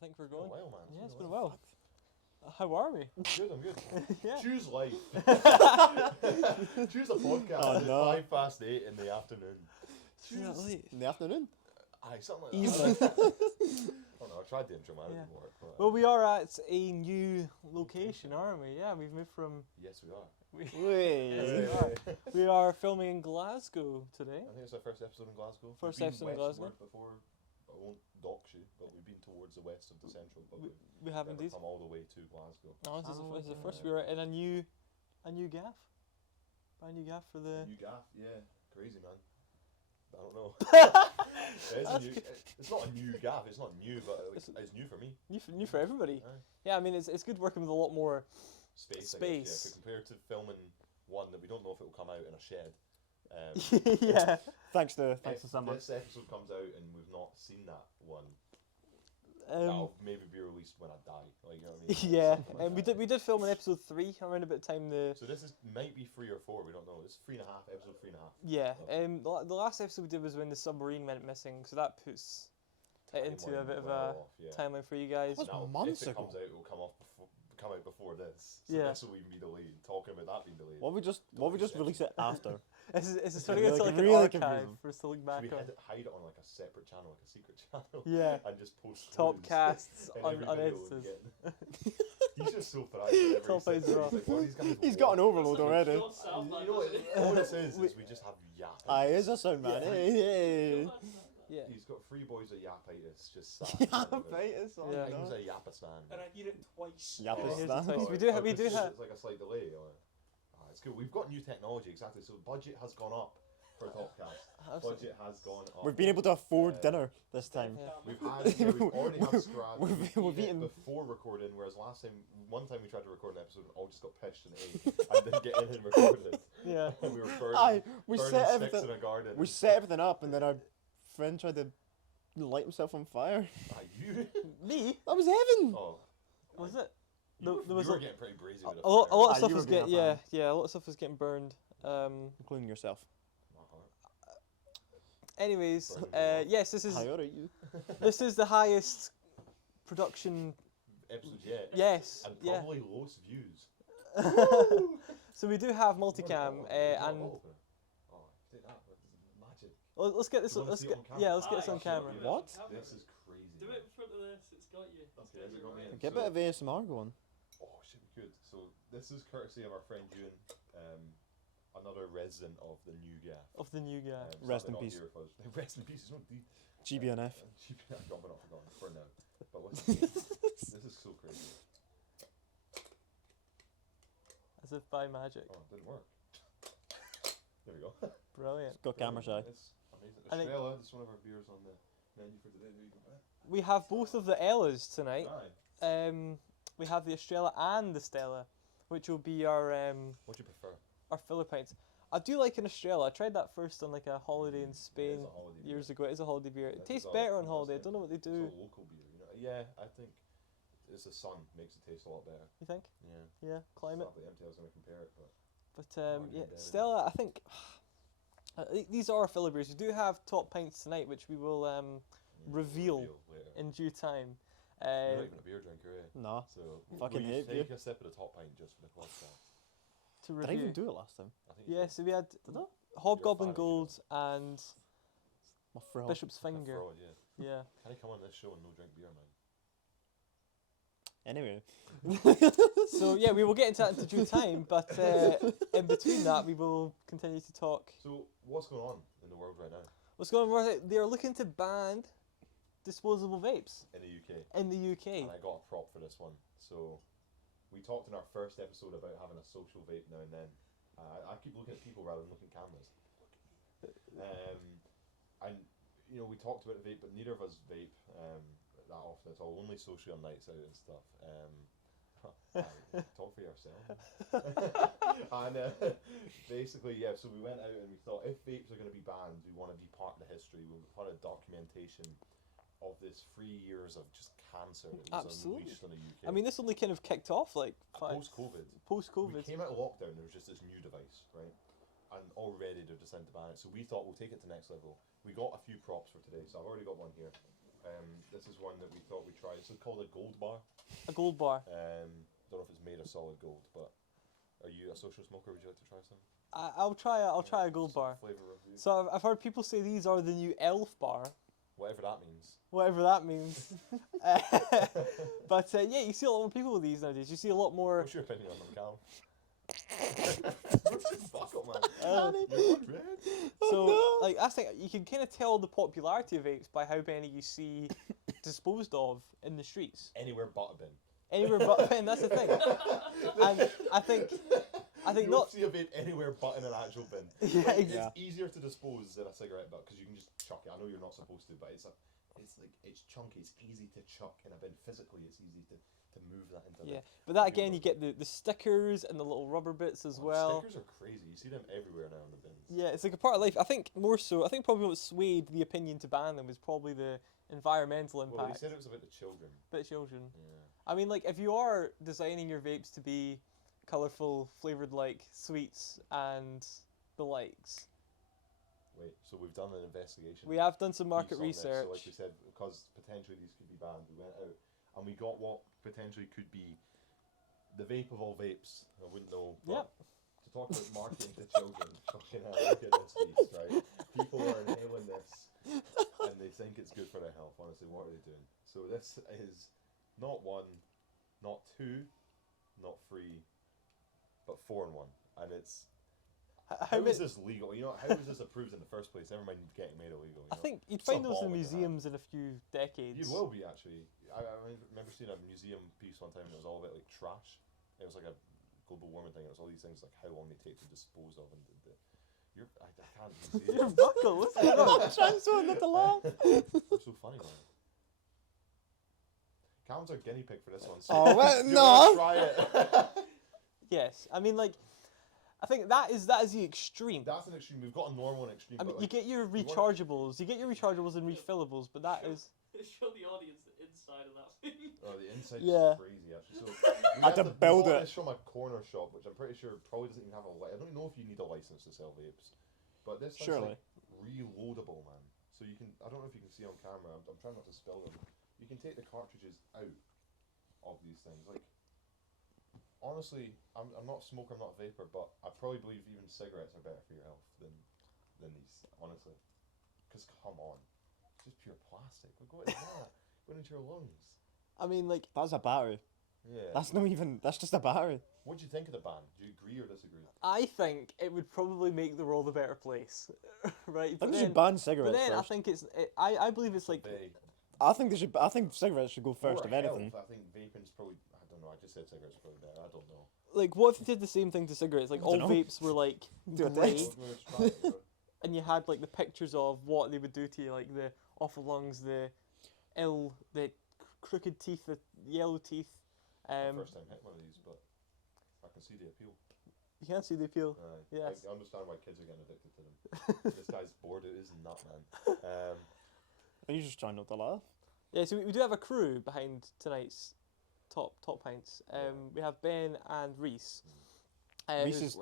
think we're It's been a going. while, man. Yeah, it's been a while. How are we? I'm good. Yeah. Choose life. Choose a podcast Oh, at no. 8:05 in the afternoon. Isn't that late? In the afternoon. Aye, something like Evening. that. Oh no, I tried the intro, man. It Yeah. didn't work. But, Well, we are at a new location, aren't we? Yeah, we've moved from. Yes, we are. Yes, Wait. we are. We are filming in Glasgow today. I think it's our first episode in Glasgow. First We've been episode in Glasgow. westward before. I won't dox you, but we've been towards the west of the central. But We, we've we have never indeed. come all the way to Glasgow. No, this is the first. We are in a new gaff. Brand new gaff for the. New gaff, yeah, crazy man. I don't know. It's not a new gaff. It's not new, but it's new for me. New for everybody. Aye. Yeah, I mean it's good working with a lot more. Space. I Space. guess, yeah, compared to filming one that we don't know if it will come out in a shed. Yeah. Thanks to If someone. this episode comes out and we've not seen that one, Um, that'll maybe be released when I die. Like, you know what I mean? yeah, Something like and we that. did film in episode 3 around about the time the. So this might be 3 or 4. We don't know. It's 3.5. Episode 3.5. Yeah, Okay. the last episode we did was when the submarine went missing, so that puts it into a Timeline bit of well a off, yeah. timeline for you guys. That was Now, months if it ago. comes out, it will come out before this. So Yeah. this will even be delayed. Talking about that being delayed. What we just release it after. It's It's turning into really- like an really archive confusing. for us to look Should back we on. hide it on like a separate channel, like a secret channel? Yeah. And just post TopCasts clues in un- every video we unedited. get. He's just so thrived whenever Top he says eyes it. are He's like, what are these guys He's got an want? overload already. You know what? All this is we just have yap. Ah, he is a sound man. Yeah. Hey. Yeah. He's got 3 boys of yapitis just sat. Yapitis, oh Yeah. He was no. a yapistan. And I hear it twice. Yapistan. Here's the Stan. twice. We do have. It's like a slight delay. Or, it's good. We've got new technology, exactly. So budget has gone up for TopCast. Budget has gone up. We've been able to afford dinner this time. Yeah. We've already had scrag. We've eaten before recording, whereas one time we tried to record an episode and all just got pitched and ate and didn't get in and record it. Yeah. And we were burning, Aye, we burning set sticks everything. in a garden. We set everything up, and then our friend tried to light himself on fire. You? Me? That was heaven. Oh. Was it? You There was were a- getting pretty brazy A with it. lot of Ah, stuff you was were being getting a fan. a lot of stuff was getting burned. Including yourself. My heart. Anyways, Burning it off. yes, this is How old are you? this is the highest production. Episode yet. Yes, And yeah. probably lowest views. So we do have multicam, and Oh, take that. Magic. let's get this. Do you wanna Let's see it get on camera? yeah, let's get this Aye, on sure, camera. do it. What? This is crazy. Do man. it in front of this, it's got you. It's Okay, got has it you got me right. in? Get a bit of ASMR going. Oh shit, we could. So this is courtesy of our friend Ewan, another resident of the new gaff. Of the new guy. Rest sadly in not peace. here for us. Rest in peace. It's not the GBNF. GBNF. Not forgotten for now. But this is so crazy. As if by magic. Oh, it didn't work. There we go. Brilliant. Got camera shy. It's amazing. I think- Estrella, this is one of our beers on the menu for today. There you go. We have both of the Ellas tonight. Aye. We have the Estrella and the Stella, which will be our What do you prefer? Philippines. I do like an Estrella. I tried that first on like a holiday in It is Spain a holiday beer. years ago. It is a holiday beer. It This tastes is better all on holiday. I don't know what they It's do. a local beer, you know. Yeah, I think it's the sun makes it taste a lot better. You think? Yeah. Yeah, climate. Sadly empty. I was going to compare it, but But Arguing yeah, better. Stella. I think these are filler beers. We do have top pints tonight, which we will reveal later. in due time. You're not even a beer drinker, eh? Nah. So Fucking will you hate take beer. a sip of the top pint just for the podcast? To Did I review. even do it last time? I think you Yeah, should. so we had Did I? Hobgoblin You're a fan, Gold and My fraud. Bishop's A Finger. fraud, yeah. Yeah. Can I come on this show and no drink beer, man? Anyway. So yeah, we will get into that into due time, but in between that, we will continue to talk. So what's going on in the world right now What's going on? They are looking to ban disposable vapes in the UK? in the And UK. I got a prop for this one. So we talked in our first episode about having a social vape now and then. I keep looking at people rather than looking at cameras. And you know, we talked about the vape, but neither of us vape that often at all. Only socially on nights out and stuff. Talk for yourself. And basically, yeah. So we went out and we thought, if vapes are going to be banned, we want to be part of the history. We want a documentation of this 3 years of just cancer that was Absolutely. unleashed on the UK. I mean, this only kind of kicked off like post-COVID. We post-COVID. came out of lockdown, there was just this new device, right? And already they've decided to ban it. So we thought we'll take it to the next level. We got a few props for today, so I've already got one here. This is one that we thought we'd try. This is called a gold bar. A gold bar. Don't know if it's made of solid gold, but are you a social smoker? Would you like to try some? I'll try a gold bar. Flavor review. So I've heard people say these are the new elf bar, Whatever that means. whatever that means. But yeah, you see a lot more people with these nowadays. You see a lot more. What's your opinion on them, Cal? Fuck up, man. You're red. So like I think you can kind of tell the popularity of vapes by how many you see disposed of in the streets. Anywhere but a bin. Anywhere but a bin. That's the thing. And I think You not. don't see a vape anywhere but in an actual bin. Yeah, Like, ex- it's easier to dispose than a cigarette butt because you can just chuck it. I know you're not supposed to, but it's chunky. It's easy to chuck in a bin. Physically, it's easy to move that into. Yeah, but that again, you get the stickers and the little rubber bits as well. Stickers are crazy. You see them everywhere now in the bins. Yeah, it's like a part of life. I think more so. I think probably what swayed the opinion to ban them was probably the environmental Well, he impact. said it was about the children. Bit of children. Yeah. I mean, like if you are designing your vapes to be colourful, flavoured like sweets and the likes, Wait, so we've done an investigation. we have done some market piece on this. research. So like we said, because potentially these could be banned, we went out and we got what potentially could be the vape of all vapes. I wouldn't know. But to talk about marketing to children, fucking hell, look at this piece, right? People are inhaling this and they think it's good for their health. Honestly, what are they doing? So this is not one, not two, not three, but 4 in 1, and it's. How is this legal? You know, how is this approved in the first place? Never mind getting made illegal. I think you'd It's a find those in ball in your hand. museums in a few decades. You will be actually. I remember seeing a museum piece one time and it was all about like trash. It was like a global warming thing. It was all these things like how long they take to dispose of and I can't even see You're it. buckle. What's going on? I'm trying so not to laugh. It's so funny, man. Calum's our guinea pig for this one. So Oh, well, you no. wanna try it. Yes, I mean like, I think that is the extreme. That's an extreme. We've got a normal and extreme. I mean, but you like, get your you wanna- rechargeables, and refillables, but that is Show the audience the inside of that thing. Oh, the inside Yeah. is crazy actually. So we Had to we build bought it. this from a corner shop, which I'm pretty sure probably doesn't even have a I don't even know if you need a license to sell vapes, but this is Surely. like reloadable, man. So you can. I don't know if you can see on camera. I'm trying not to spill them. You can take the cartridges out of these things. Like honestly, I'm not a smoker, I'm not a vapor, but I probably believe even cigarettes are better for your health than these. Honestly, because come on, it's just pure plastic. We're going into that. Going into your lungs. I mean like That's a battery. Yeah. That's not even. That's just a battery. What do you think of the ban? Do you agree or disagree? I think it would probably make the world a better place, right? I But think they then, should ban but cigarettes then I first. think I believe it's like Very. I think they should. I think cigarettes should go first, For if anything. health, I think vaping's probably. I don't know. I just said cigarettes are probably better. I don't know. like what if they did the same thing to cigarettes? Like I all dunno. vapes were like Do a grey, test. and you had like the pictures of what they would do to you, like the awful lungs, the crooked teeth, the yellow teeth. First time hit one of these, but I can see the appeal. You can't see the appeal. I Yes. understand why kids are getting addicted to them. This guy's bored. It is nut, man. Are you just trying not to laugh? Yeah, so we do have a crew behind tonight's top pints. We have Ben and Reece.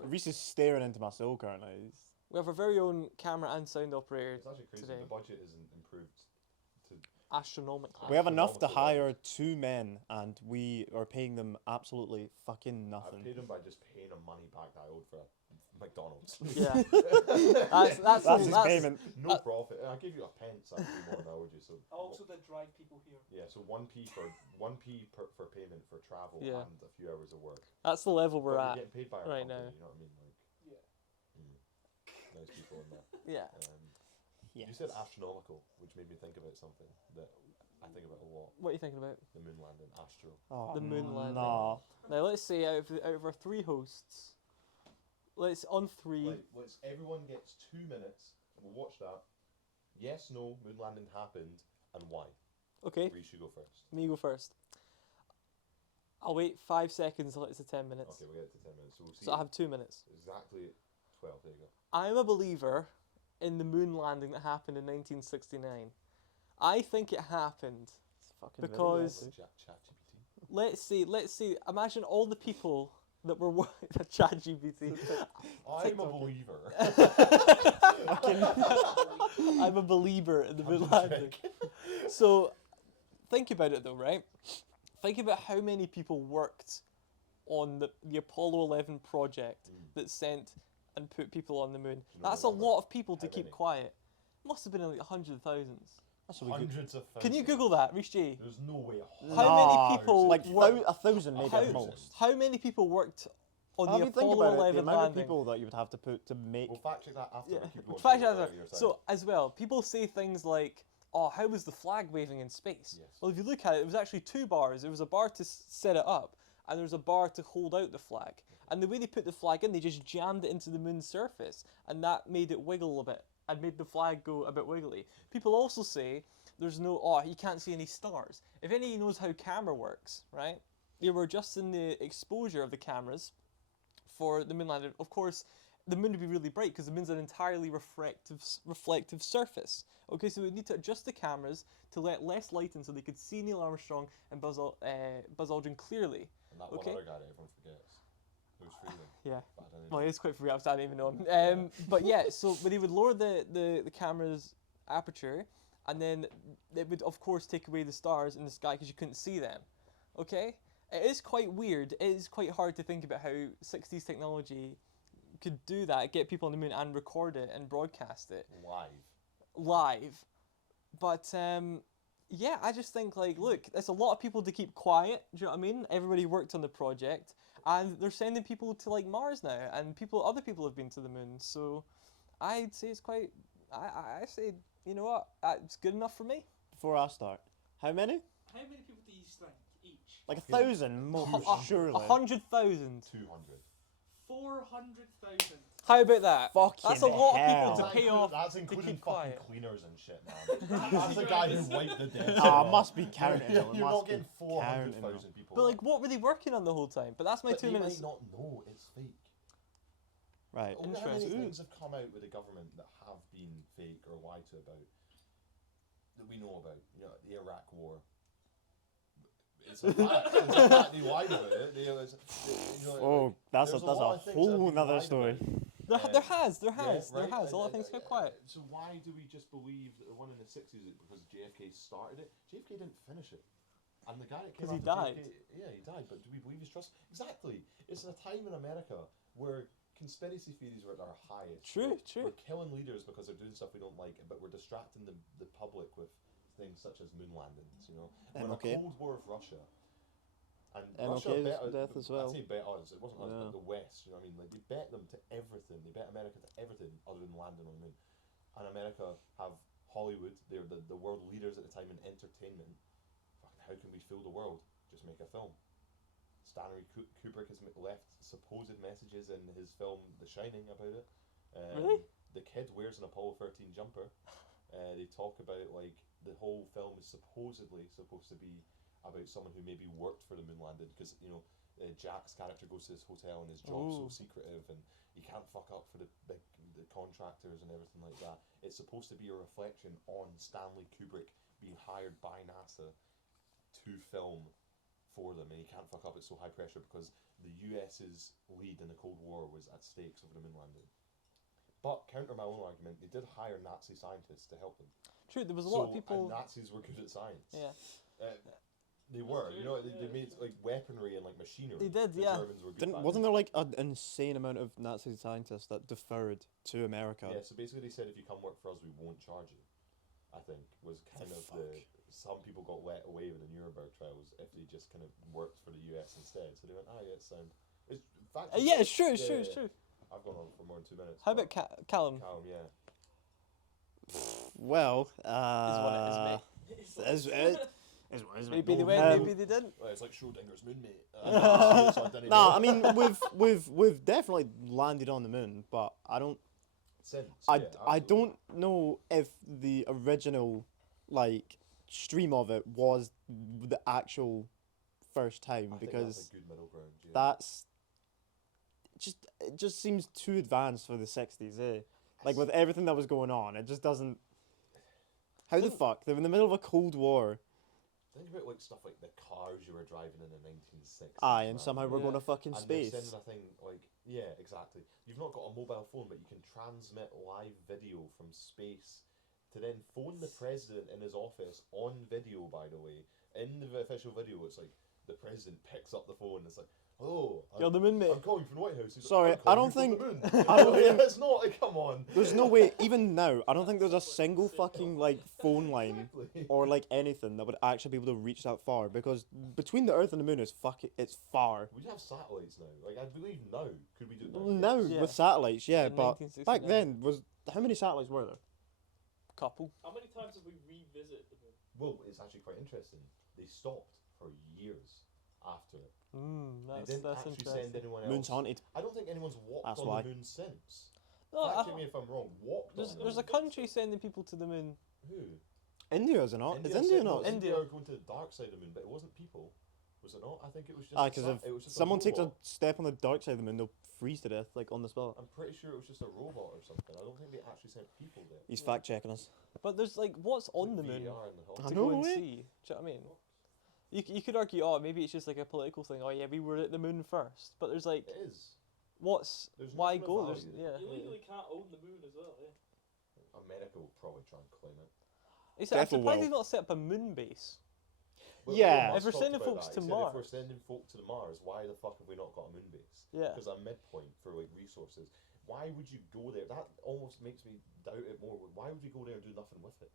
Reece is staring into my soul currently. We have our very own camera and sound operator, It's actually crazy. Today. The budget isn't improved. astronomically. We have enough to Astronomical hire 2 men, and we are paying them absolutely fucking I nothing. paid him by just paying him money back that I owed for McDonald's. Yeah. That's That's his payment. No profit. I gave you a pence actually more than I owed you. So I also did drive people here. yeah, so 1p for payment for travel Yeah. and a few hours of work. That's the level we're But you're at. getting paid by our right company, now. you know what I mean? Like Yeah. nice people in that. Yeah. Yes. You said astronomical, which made me think about something that I think about a lot. What are you thinking about? The moon landing, astro. Oh, The moon landing. Nah. Now let's say out of our 3 hosts, on 3. Like, everyone gets 2 minutes. We'll watch that. Yes, no, moon landing happened, and why? Okay, Reece, you go first. me go first. I'll wait 5 seconds till it's to 10 minutes. Okay, we'll get it to 10 minutes. So we'll see. So I have 2 minutes. Exactly 12. There you go. I'm a believer in the moon landing that happened in 1969. I think it happened It's fucking because ChatGPT. let's see. Imagine all the people that were ChatGPT. I'm a believer. I'm a believer in the moon I'm landing. joking. So, think about it though, right? Think about how many people worked on the Apollo 11 project that sent and put people on the moon. you know That's the a number? lot of people to How keep many? quiet. Must have been like 100,000s. That's a wee good. Hundreds of thousands. Can you Google that, Reece J? There's no way. How many people like work- 1,000 maybe how- at most. How many people worked on If the you think Apollo about it, the 11 amount of landing? people that you would have to put to make. We'll fact check that after. Yeah. We keep going. Fact through check what that. you're saying. So as well, people say things like, "Oh, how was the flag waving in space?" Yes. Well, if you look at it, it was actually two bars. There was a bar to set it up, and there was a bar to hold out the flag. And the way they put the flag in, they just jammed it into the moon's surface, and that made it wiggle a bit, and made the flag go a bit wiggly. People also say there's no, you can't see any stars. If any of you knows how camera works, right? They were adjusting the exposure of the cameras for the moon landing. Of course, the moon would be really bright because the moon's an entirely reflective surface. Okay, so we need to adjust the cameras to let less light in so they could see Neil Armstrong and Buzz Aldrin clearly. And that Okay. one other guy that everyone forgets. Who's Freeman. Yeah. But I don't Well, know. it's quite free. I didn't even know him. But yeah, so when he would lower the camera's aperture, and then it would of course take away the stars in the sky because you couldn't see them. Okay, it is quite weird. It is quite hard to think about how 60s technology could do that, get people on the moon and record it and broadcast it live. But yeah, I just think like, look, there's a lot of people to keep quiet. Do you know what I mean? Everybody worked on the project, and they're sending people to like Mars now, and other people have been to the moon. So I'd say it's quite. I say, you know what? It's good enough for me. Before I start, how many? How many people do you think each? Like 1,000, surely. 100,000. 200. 400,000. How about that? Fucking That's a lot hell. of people to pay off. That's to including keep fucking quiet. cleaners and shit, man. That's the guy who wiped the desk. Ah, must be counting. You're, though, it you're must not be getting counting, 400,000 people. But like, what were they working on the whole time? But that's my But 2 they minutes. might not know it's fake. Right. Oh, how many Interesting. things have come out with the government that have been fake or lied to about that we know about? You know, the Iraq War. It's a fact. It's a fact. They lied about it. Oh, that's a there's lot of things that have whole been nother lied story. about. There has. Yeah, There right? has. A lot of things got quiet. So why do we just believe that the one in the 60s is because JFK started it? JFK didn't finish it. And the guy that came 'Cause he after died. JFK, yeah, he died. But do we believe his trust? Exactly. It's a time in America where conspiracy theories were at their highest. True, true. We're killing leaders because they're doing stuff we don't like, but we're distracting the public with things such as moon landings. You know, we're in a MLK. Cold War with Russia. And MLK's Russia bet death as well. I'd say bet us. It wasn't us, Yeah. but the West. You know what I mean? Like they bet them to everything. They bet America to everything other than landing on the moon. And America have Hollywood. They're the world leaders at the time in entertainment. Fucking, how can we fool the world? Just make a film. Stanley Kubrick has left supposed messages in his film The Shining about it. Really? The kid wears an Apollo 13 jumper. They talk about like the whole film is supposedly supposed to be about someone who maybe worked for the moon landing because you know Jack's character goes to this hotel and his job's so Ooh. secretive and he can't fuck up for the contractors and everything like that. It's supposed to be a reflection on Stanley Kubrick being hired by NASA to film for them, and he can't fuck up. It's so high pressure because the US's lead in the Cold War was at stakes over the moon landing. But counter my own argument, they did hire Nazi scientists to help them. True, there was a lot of And people. Nazis were good at science. Yeah, They were. You know, they made like weaponry and like machinery. They did, The yeah. Germans were good. Wasn't there like an insane amount of Nazi scientists that deferred to America? Yeah. So basically, they said if you come work for us, we won't charge you. I think was kind of the. Some people got let away with the Nuremberg trials if they just kind of worked for the US instead. So they went, yeah, it's sound. It's in fact. yeah, it's true, it's yeah, true, yeah, it's true. I've gone on for more than 2 minutes. How but about Callum? Calum? Yeah. Well, Is what it is, mate. is what it is, Maybe they mate. went, maybe they didn't. Well, it's like Schrodinger's moon, mate. So I didn't Nah, know. I mean we've definitely landed on the moon, but I don't Since, I, yeah, I absolutely. don't know if the original like stream of it was the actual first time I think because that's a good middle ground. Yeah. that's it just seems too advanced for the 60s, eh? Like with everything that was going on, it just doesn't. How the fuck? They're in the middle of a Cold War. Think about like stuff like the cars you were driving in the 1960s. Aye, and man. somehow we're Yeah. going to fucking And they're space. sending a thing like, yeah, exactly. You've not got a mobile phone, but you can transmit live video from space to then phone the president in his office on video. By the way, in the official video, it's like the president picks up the phone. And it's like, "Hello, You're the moon, mate. I'm calling from the White House." He's Sorry, like, I "I'm don't calling you think- from the moon." I don't think- It's not. Like, come on. There's no way, even now, I don't think there's a single fucking like phone line Exactly. or like anything that would actually be able to reach that far, because between the Earth and the Moon is it's far. We have satellites now. Like, I believe now. Could we do that? Now Yeah. with satellites, yeah, In but 1969. back then was how many satellites were there? Couple. How many times have we revisited the moon? Well, it's actually quite interesting. They stopped for years after it. That's They didn't that's actually interesting. send anyone else. Moon's haunted. I don't think anyone's walked That's on why. the moon since. No, Fact I- check me if I'm wrong. Walked there's on the there's a moon. country sending people to the moon. Who? India is it not? Is India said- no, not? India. India are going to the dark side of the moon, but it wasn't people. Was it not? I think it was just. Ah, a because sat- if it was just someone takes a robot. step on the dark side of the moon, they'll freeze to death, like on the spot. I'm pretty sure it was just a robot or something. I don't think they actually sent people there. He's fact checking us. But there's like what's on the Like moon VAR in the I to know, go and eh? see. Do you know what I mean? You could argue, oh, maybe it's just like a political thing. Oh yeah, we were at the moon first. But there's like, It is. what's There's why nothing of go? There's value. yeah. You legally can't own the moon as well, yeah. America will probably try and claim it. I'm Defo surprised will. he's not set up a moon base. Well, Yeah. Elon If we're Musk sending talked about folks that. to He said, if we're Mars- sending folk to Mars, why the fuck have we not got a moon base? Yeah. Because a midpoint for like resources. Why would you go there? That almost makes me doubt it more. Why would you go there and do nothing with it?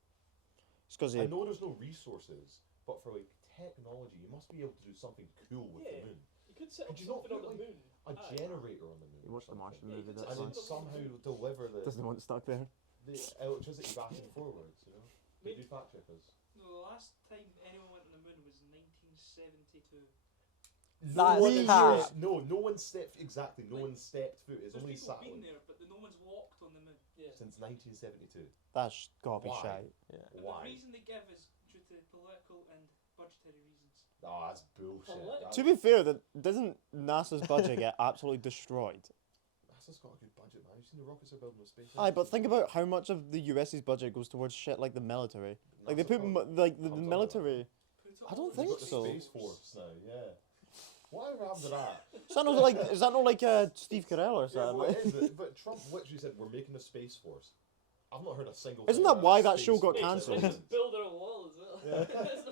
It's because I know there's no resources, but for like technology, you must be able to do something cool with Yeah. the moon. You could set up Could you not something on put, the like, moon. A Aye. generator on the moon. You or watched the something. Martian Yeah, movie, you could that's And then fine. somehow deliver Doesn't want it stuck there. the electricity back and forwards. You know. Could you fact check us? No, the last time anyone went on the moon was 1972. That's one cap. year- No one stepped exactly. No Like, one stepped foot. It's There's only people satellite been there, but no one's walked on the moon. Yeah. since 1972. That's gotta be Why? shite. And Why? the reason they give is due to political and budgetary reasons. Oh, that's bullshit. Political. That- To be fair, that doesn't NASA's budget get absolutely destroyed? NASA's got a good budget, man. You've seen the rockets they're building with space. Aye, but think about how much of the US's budget goes towards shit like the military. Like they NASA's put got- like the comes under that. military. Put it I don't on think They've got the so. Space Force now, yeah. Whatever happened to that? Is that not like Steve Carell or Yeah, something? well, it is, but Trump literally said we're making a Space Force. I've not heard a single. Isn't thing that about why a that Space show got Force cancelled? ever since. Build our wall as well. Yeah.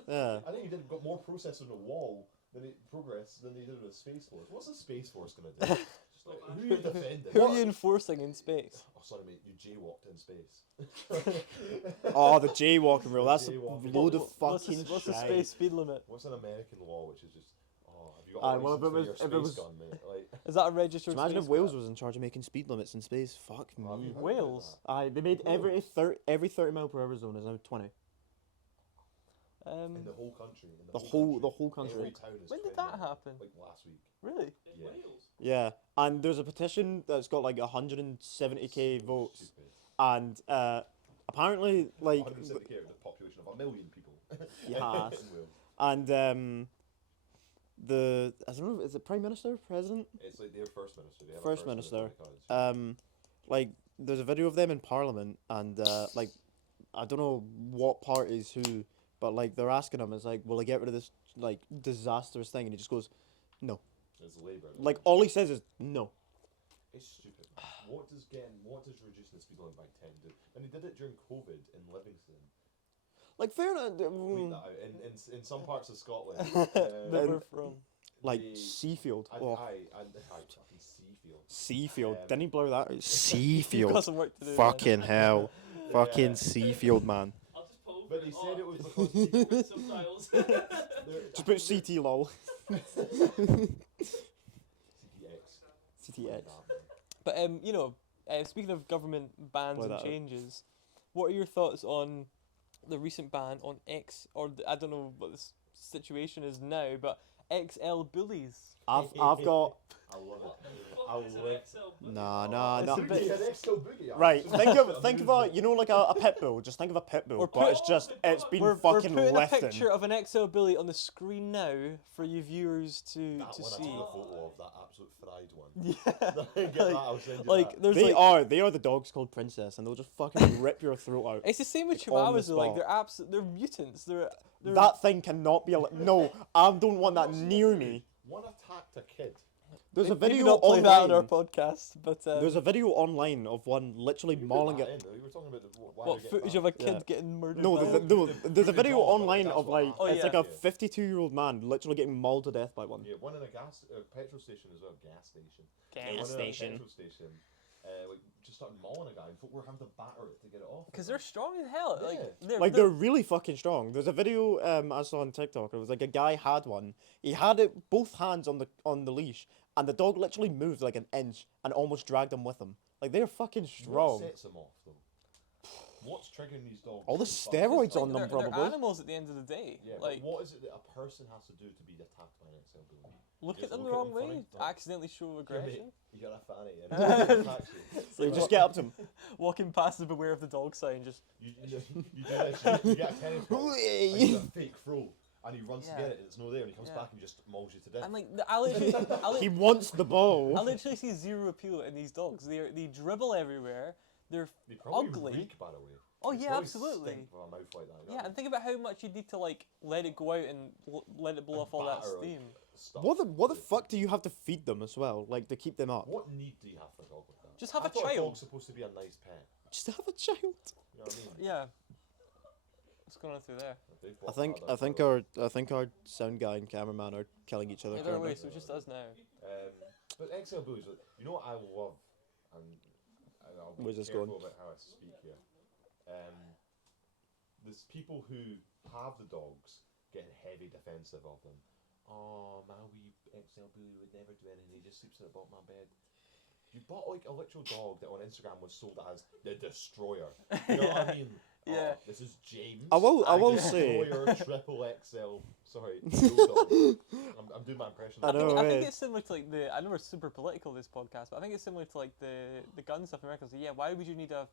Yeah. I think he did got more process on the wall than he progress than he did with a Space Force. What's a Space Force gonna do? Stop Who are you defending? Who are you enforcing in space? Oh, sorry, mate. You jaywalked in space. Oh, the jaywalking rule. That's a Jaywalking. load of What's the, fucking what's the shite. space speed limit? What's an American law which is just? Oh, have you got Aye, a well, if license it for was- your if it space was- gun, mate? Like, Is that a registered? Imagine if space Wales gun? was in charge of making speed limits in space. Fuck have you me. heard about Wales? that? Aye, they made every 30 mile per hour zone is now 20. In the whole country. In The whole country. Every town is when did 20 that now, happen? Like last week. Really? In Yeah. Wales. Yeah, and there's a petition that's got like 170k So votes, stupid. and apparently like 170k with a population of 1 million people. Yes. In Wales. and I don't know, is it Prime Minister, President? It's like their first minister. They have a First on minister. the cards. Like there's a video of them in Parliament, and like I don't know what party's who, but like they're asking him, it's like, will I get rid of this like disastrous thing? And he just goes, no. It's Labour. Like all he says is no. It's stupid. What does reducing the speed limit by 10 do? And he did it during COVID in Livingston. Like fair enough. Tweet that out. In some parts of Scotland. Where And- we're from. Like the- Seafield. And Oh, fucking Seafield. Seafield. um, Didn't he blow that out? You've got Seafield. some work to do. man. Fucking hell. Fucking Yeah. Seafield, man. I'll just pull But over he it. said it was Oh, because people. with subtitles. Just put CT lol. CTX. CTX. But you know, speaking of government bans Blow and that out. changes, what are your thoughts on the recent ban on I don't know what the situation is now, but XL Bullies? I've got. I love What the it. fuck I is an love XL boogie? Nah. It's a bit- Boogie, an XL boogie. Right, Absolutely. think of a, you know, like a pit bull. Just think of a pit bull, Or but it's put- just it's been We're fucking putting a lifting. picture of an XL Bully on the screen now for you viewers to That one, I see. took a photo of that absolute fried one. Yeah. Get that, I'll send you Like that. there's They like are the dogs called Princess, and they'll just fucking rip your throat out. it's the same with like, on the Chihuahuas though. Like spot. they're mutants. They're That thing cannot be. No, I don't want that near me. One attacked a kid. There's a maybe video not play that on our online. podcast, but There's a video online of one literally You put mauling that it. in, though. You were talking about why what they get footage back. of a kid Yeah. getting murdered? No, by there's a, a- no, there's a Through the video dog, like, online that's of what like happened. it's yeah. like a 52-year-old man literally getting mauled to death by one. Yeah, one in a petrol station as well. Gas station. Gas One in a station. petrol station. Like just started mauling a guy, and folk were having to batter it to get it off. Because they're strong as hell. Like Yeah. they're They're really fucking strong. There's a video I saw on TikTok. It was like a guy had one. He had it both hands on the leash, and the dog literally moved like an inch and almost dragged him with him. Like they're fucking What strong. sets them off though? What's triggering these dogs? All the so fast? steroids like, on them, they're probably. animals at the end of the day. Yeah, like but what is it that a person has to do to be attacked by an XL bully? look Just at them the look at wrong them funny. way. Like, Accidentally show Yeah, mate, aggression. you got a fanny and attacks you. So you just get up to him. Walking past the beware of the dog sign. Just You do this, you get a tennis ball, and you get a fake throw, and he runs Yeah. to get it, and it's no there, and he comes Yeah. back and just mauls you to death. and like I literally, He wants the I ball. literally see zero appeal in these dogs. They dribble everywhere. They're They probably ugly. reek, by the way. Oh, They yeah, probably absolutely. stink with a mouth like that. you know yeah, what I and think about how much you need to like let it go out and let it blow And off all that batter it. steam. mean? Stuff. What the fuck do you have to feed them as well? Like to keep them up? What need do you have for a dog like that? Just have I a thought child. A dog's supposed to be a nice pet. Just have a child. You know what I mean? Yeah. What's going on through there? They've I blocked think that I think down, our sound guy and cameraman are killing each other. Either currently. way, so it's just us now. but XL Bullies, you know what I love, and I'll be Where's this careful going? about how I speak here. There's people who have the dogs getting heavy defensive of them. Oh, my wee XL Bully would never do anything. He just sleeps at the bottom of my bed. You bought like a literal dog that on Instagram was sold as the Destroyer. You know what I mean? Yeah. Oh, this is James. I will the say- Destroyer triple XL. Sorry, bulldog. I'm doing my impression. I know, I think eh? it's similar to like I know we're super political this podcast, but I think it's similar to like the gun stuff in America. So yeah, why would you need a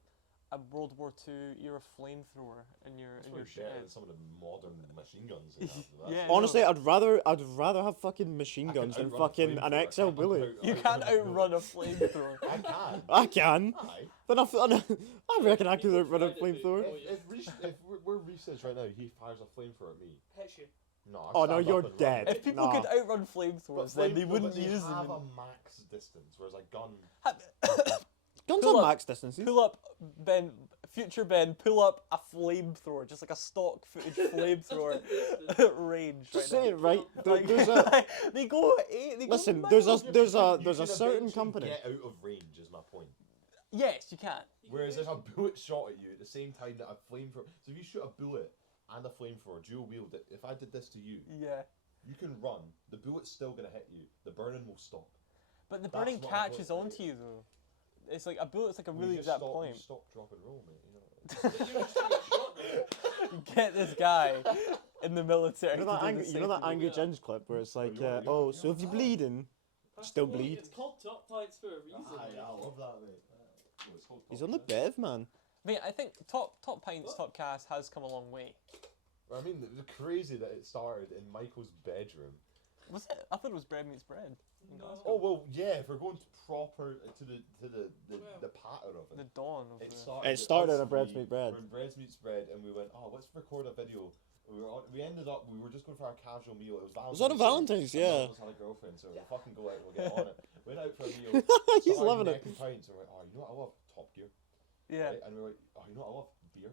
World War II era flamethrower in your It's in your way better shed? than some of the modern machine guns they have. That's- Yeah. Honestly, I'd rather have fucking machine I can guns than outrun a fucking an flamethrower. XL Bully. You can't outrun a flamethrower. I can. I can. Aye. Then I reckon I could outrun a flamethrower. If we're Reece right now, he fires a flamethrower at me. Hits you. No. I Oh, no, stand you're up and run. dead. If people Nah. could outrun flamethrowers, then they wouldn't use them. have in- a max distance, whereas a gun. Guns Pull on up- max distances. Pull up, Ben, future Ben, pull up a flamethrower, just like a stock footage flamethrower range. Just right now. saying, right? Like, There's a they go They listen. Go There's a miles. there's a You there's a can certain eventually company. Get out of range is my point. Yes, you can. Whereas if a bullet shot at you at the same time that a flamethrower, so if you shoot a bullet and a flamethrower dual wield, if I did this to you, Yeah, you can run. The bullet's still gonna hit you. The burning will stop. but the That's burning what I catches thought. onto you though. It's like a bullet's like a We really just exact stop, point. Stop, drop, and roll, mate. You know. You just get shot though. Get this guy in the military. You know that to do Angry, the you know that safety. Angry Jen's clip where it's like, yeah, yeah, oh, yeah. so if you're bleeding, That's Still the point, bleed. It's called top pints for a reason. mate. I love that, mate. he's on the bev, man. Mate, I think top pints, top cast has come a long way. I mean, it was crazy that it started in Michael's bedroom. Was it? I thought it was bread meets bread. No. Oh well, yeah. If we're going to proper to the patter of The it. dawn of It the. started. It started us at Breads three Meet Bread. From Breads Meets Bread, and we went, oh, let's record a video. We ended up. We were just going for our casual meal. It was Valentine's. was on a Day, Valentine's, and none yeah. of us had a girlfriend, so we'll fucking go out. We'll get on it. Went out for a meal. He's started loving it. necking pints, and we're like, oh, you know what I love? Top Gear. Yeah. Right? And we were like, oh, you know what I love? Beer.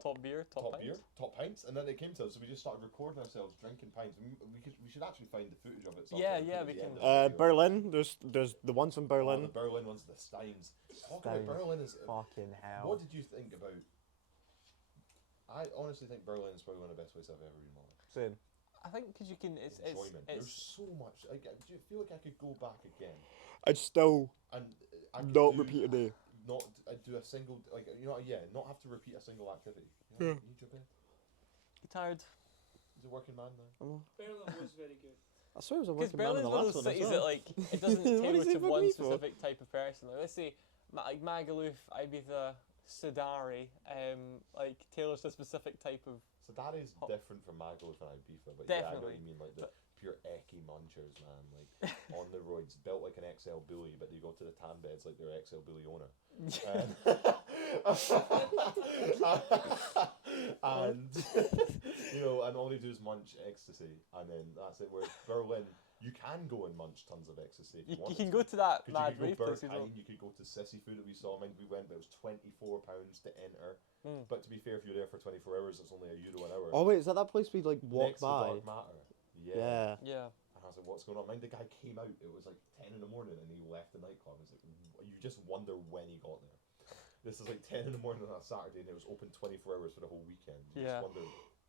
Top beer, top, Beer, pints. top pints, and then it came to us, so we just started recording ourselves drinking pints. We should actually find the footage of it. Yeah, sometime, yeah, put it we at the can. end of the video. Berlin. There's the ones from Oh, Berlin. the Berlin ones, the Steins. Talk about Steins. Berlin is. Fucking hell. What did you think about? I honestly think Berlin is probably one of the best places I've ever been on. Same. I think because you can. Enjoyment. There's It's so much. Do you feel like I could go back again I'd still and I could not do, repeat a day. Not do a single not have to repeat a single activity. You know, Yeah. you need your bed. you tired. He's a working man now. Berlin was very good. I swear it was a Because working man in Berlin's the one of last those one as cities well. that like it doesn't What do you tailor say to fuck one me for? specific type of person. Like let's say like Magaluf, Ibiza, Sidari, like tailors to a specific type of. So that is Hot. different from Magaluf and Ibiza, but yeah, I know what Definitely. you mean, like the But- pure ecky munchers, man, like on the roads, built like an XL bully, but they go to the tan beds like they're XL bully owner. And you know, and all they do is munch ecstasy, and then that's it. Whereas Berlin, you can go and munch tons of ecstasy. If you, You wanted can to. go to that 'Cause mad you rave could go place as well. Berghain, you could go to Sissy Food that we saw. I mean, we went, but it was £24 to enter. Mm. But to be fair, if you're there for 24 hours, it's only €1 an hour. Oh wait, is that place we like walked Next to by? Dark Matter. Yeah. Yeah. And I was like, what's going on? Mind the guy came out, it was like 10 in the morning and he left the nightclub. It's like, you just wonder when he got there. This is like 10 in the morning on a Saturday and it was open 24 hours for the whole weekend. You Yeah. just wonder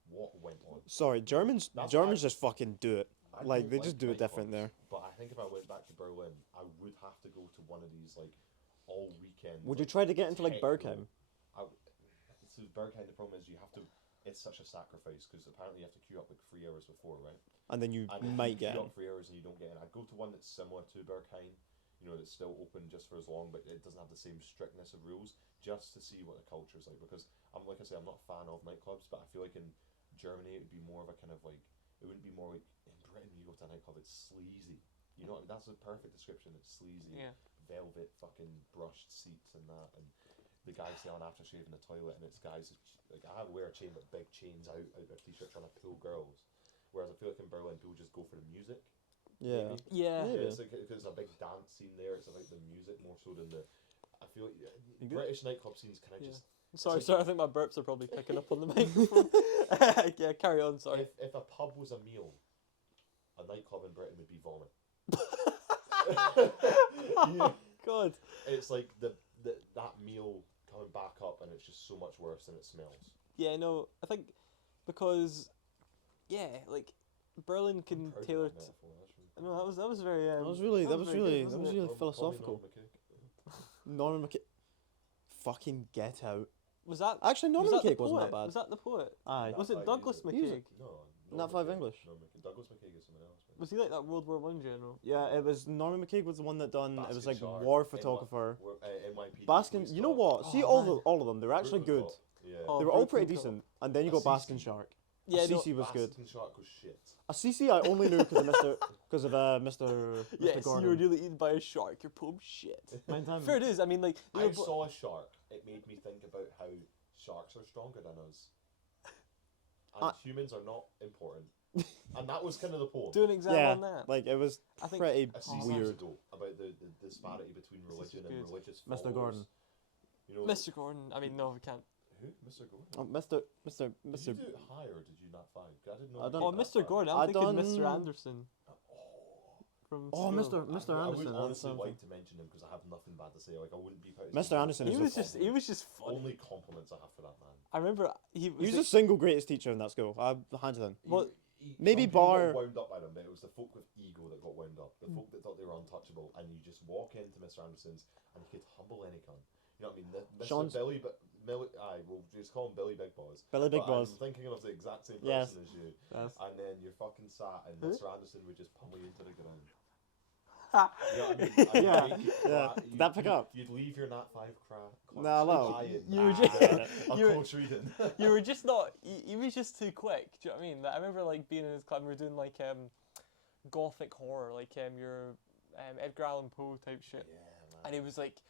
what went on. Sorry, Germans. That's Germans why- just fucking do it. I Like, don't they just do it different nightclubs, there. But I think if I went back to Berlin, I would have to go to one of these like all weekend. Would you like, try to get into like techno- Bergheim? So Berghain, the problem is you have to. It's such a sacrifice because apparently you have to queue up like 3 hours before, right? And then you And if might you get queue in. up 3 hours and you don't get in. I'd go to one that's similar to Berghain, you know, that's still open just for as long, but it doesn't have the same strictness of rules, just to see what the culture's like. Because I'm like I say, I'm not a fan of nightclubs, but I feel like in Germany it would be more of a kind of like it wouldn't be more like in Britain you go to a nightclub, it's sleazy. You know, that's a perfect description. It's sleazy, Yeah. velvet, fucking brushed seats and that, and the guys selling aftershave in the toilet, and it's guys like I wear a chain with big chains out their t-shirt trying to pull girls. Whereas I feel like in Berlin people just go for the music. Yeah. maybe. Yeah. Maybe. It's like there's a big dance scene there. It's about the music more so than the. I feel like You good? British nightclub scenes kind of Yeah. just. Sorry, like- sorry. I think my burps are probably picking up on the microphone. Yeah, carry on. Sorry. If a pub was a meal, a nightclub in Britain would be vomit. Yeah. God. It's like that meal coming back up, and it's just so much worse than it smells. Yeah, no. I think because yeah, like Berlin I'm can proud of tailor. that metaphor, that's really No, that was very. That was really very good, wasn't it? Call me philosophical. Norman Norman McCake. Fucking get out. Was that? Actually, was Norman that the McCake wasn't that poet? bad. Was that the poet? Aye. Nat Was it Five Douglas is it? He was a- McCaig? No. Nat Five English. Douglas McCaig is someone else. man. Was he like that World War One general? Yeah, it was Norman McCaig was the one that done. It was Baskin like Shark, war NY photographer. NYPD Baskin. police You know dog, what? Oh, See man. all of them. They were actually Brooklyn good. Cop, Yeah. Oh, They were all Brooklyn pretty Cop. decent. And then you got Assisi. Baskin Shark. Yeah, no, Assisi was good. Baskin Shark was shit. Assisi I only knew because of Mr. yes, you Gordon. were nearly eaten by a shark. You're full of shit. Mine time. Fair it is. I mean, like they I were bo- saw a shark. It made me think about how sharks are stronger than us. And humans are not important. And that was kind of the poem. do an exam Yeah, on that. like it was I think pretty A season weird. ago about the disparity between This is religion and good. religious Mr. followers. Gordon. You know, Mr. Gordon. I mean, no, we can't. who? Mr. Gordon? Oh, Mr. Did you do it high or did you not find? I didn't know. I you done- Oh, did that Mr. high. Gordon. I I'm thinking Mr. done- Anderson from. Oh, school. Mr. I Anderson. would that's honestly something. like to mention him because I have nothing bad to say. Like I wouldn't be. Mr. Anderson He is was a- just. He was just funny. Only compliments I have for that man. I remember he was. He was the like- single greatest teacher in that school. I hand it in. Well, maybe some people Bar- got wound up by them, but it was the folk with ego that got wound up. The folk that thought they were untouchable, and you just walk into Mr. Anderson's and he could humble any cunt. You know what I mean? Mr. Sean's- Billy, but we'll just call him Billy Big Boss. Billy Big But Boss. I'm thinking of the exact same person Yes. as you, Yes. and then you're fucking sat, and Who? Mr. Anderson would just pummel you into the ground. You know what I mean? And Yeah, you'd make it yeah. flat, Did that pick up? You'd leave your Nat 5 No, no. You were just- a you were- coach reading. you were just not. He was just too quick. Do you know what I mean? Like, I remember like being in his club. We were doing like gothic horror, like your Edgar Allan Poe type shit. Yeah, man. And he was like,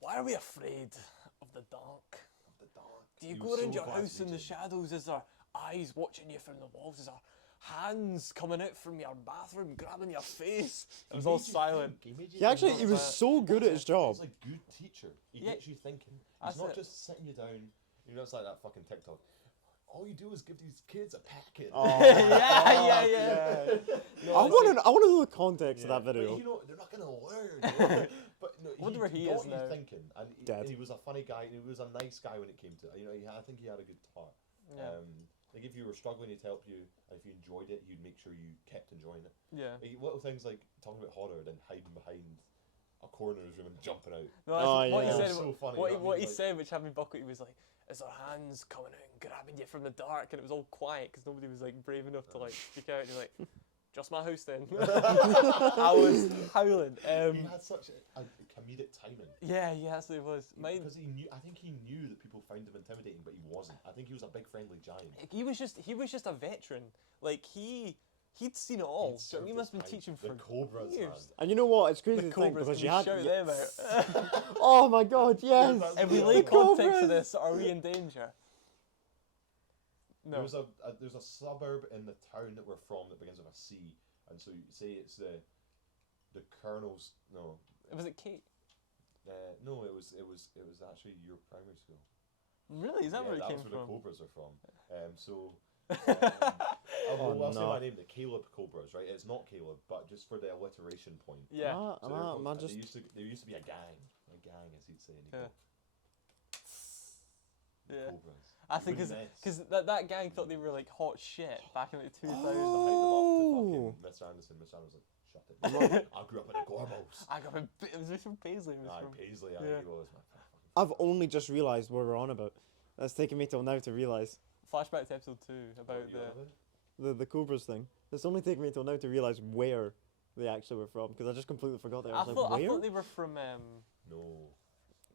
"Why are we afraid of the dark? The dark. Do you He go was around so your house in the Glaswegian. shadows? Is there eyes watching you from the walls? Is there hands coming out from your bathroom grabbing your face?" It was He all made you silent. think. Made you He actually, think. he was so good at his job. He's a good teacher. He Yeah. gets you thinking. He's That's not it. just sitting you down. You know, it's like that fucking TikTok. All you do is give these kids a packet. Oh, yeah. No, I honestly, want to know the context of that But, video. you know, they're not gonna learn. You know? But no, Wonder where he got is you now. thinking, and Dead. he was a funny guy, and he was a nice guy when it came to. You know, I think he had a good heart. Yeah. Like if you were struggling, he'd help you, and if you enjoyed it, he'd make sure you kept enjoying it. Yeah. Like, little things like talking about horror, then hiding behind a corner of his room and jumping out. No, that's Oh, what yeah. he said. So funny, what you he, know what I he mean? said, which had me bucket, he was like, "Is there hands coming out and grabbing you from the dark?" And it was all quiet because nobody was like brave enough to like speak out. And you're like, just my house then. I was howling. He had such a comedic timing. Yeah, that's what it was. Mine, Because he knew, I think he knew that people found him intimidating, but he wasn't. I think he was a big friendly giant. he was just a veteran. Like he'd seen it all. He'd So he served must have his been teaching time. for The Cobras, years. man. And you know what? It's crazy The to think Cobras, because can you we had. shout yeah- them out? Oh my God! Yes. If we The lay context to Cobras. this, are we in danger? No. There's a suburb in the town that we're from that begins with a C, and so you say it's the Colonel's. No, Was it Kate? no, it was actually your primary school. Really? Is that where it that came was where from? the Cobras are from. Oh, I'll say no. my name, the Caleb Cobras, right? It's not Caleb, but just for the alliteration point. Yeah. Ah, So they're ah, called- man, there just used to be a gang, as he'd say. And he'd Yeah. go, Yeah. Cobras. I think Wouldn't mess. because that gang thought they were like hot shit back in the 2000s. Hyped them up Oh. to fucking Mr. Anderson. Mr. Anderson was like, shut it. I grew up in the Gorbals. I got it was from Paisley. It was Aye, from, Paisley, yeah. he was my fucking. I've only just realised what we're on about. That's taken me till now to realise flashback to episode 2 about What you the. on about? the Cobras thing. It's only taken me till now to realise where they actually were from because I just completely forgot that. I I was thought like, where? they were from. No,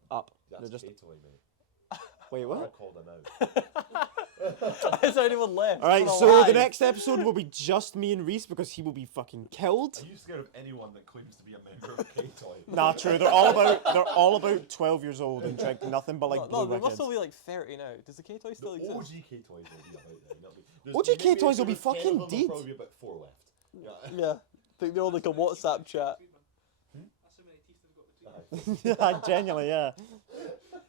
Up. that's They're just. K-Toy, mate. Wait, I what? called him out. Is anyone left? All right, What a so lie. the next episode will be just me and Reece because he will be fucking killed. Are you scared of anyone that claims to be a member of K-Toy? Nah, true. They're all about 12 years old and drink nothing but like no, blue they must wicked. still be like 30 now. Does the K-Toy The still OG exist? K-Toys will be about there. OG K-Toys will be fucking dead. dead. Probably about 4 left. Yeah. Yeah. I think they're on like a WhatsApp chat. That's how many teeth they've got between them. Genuinely, yeah.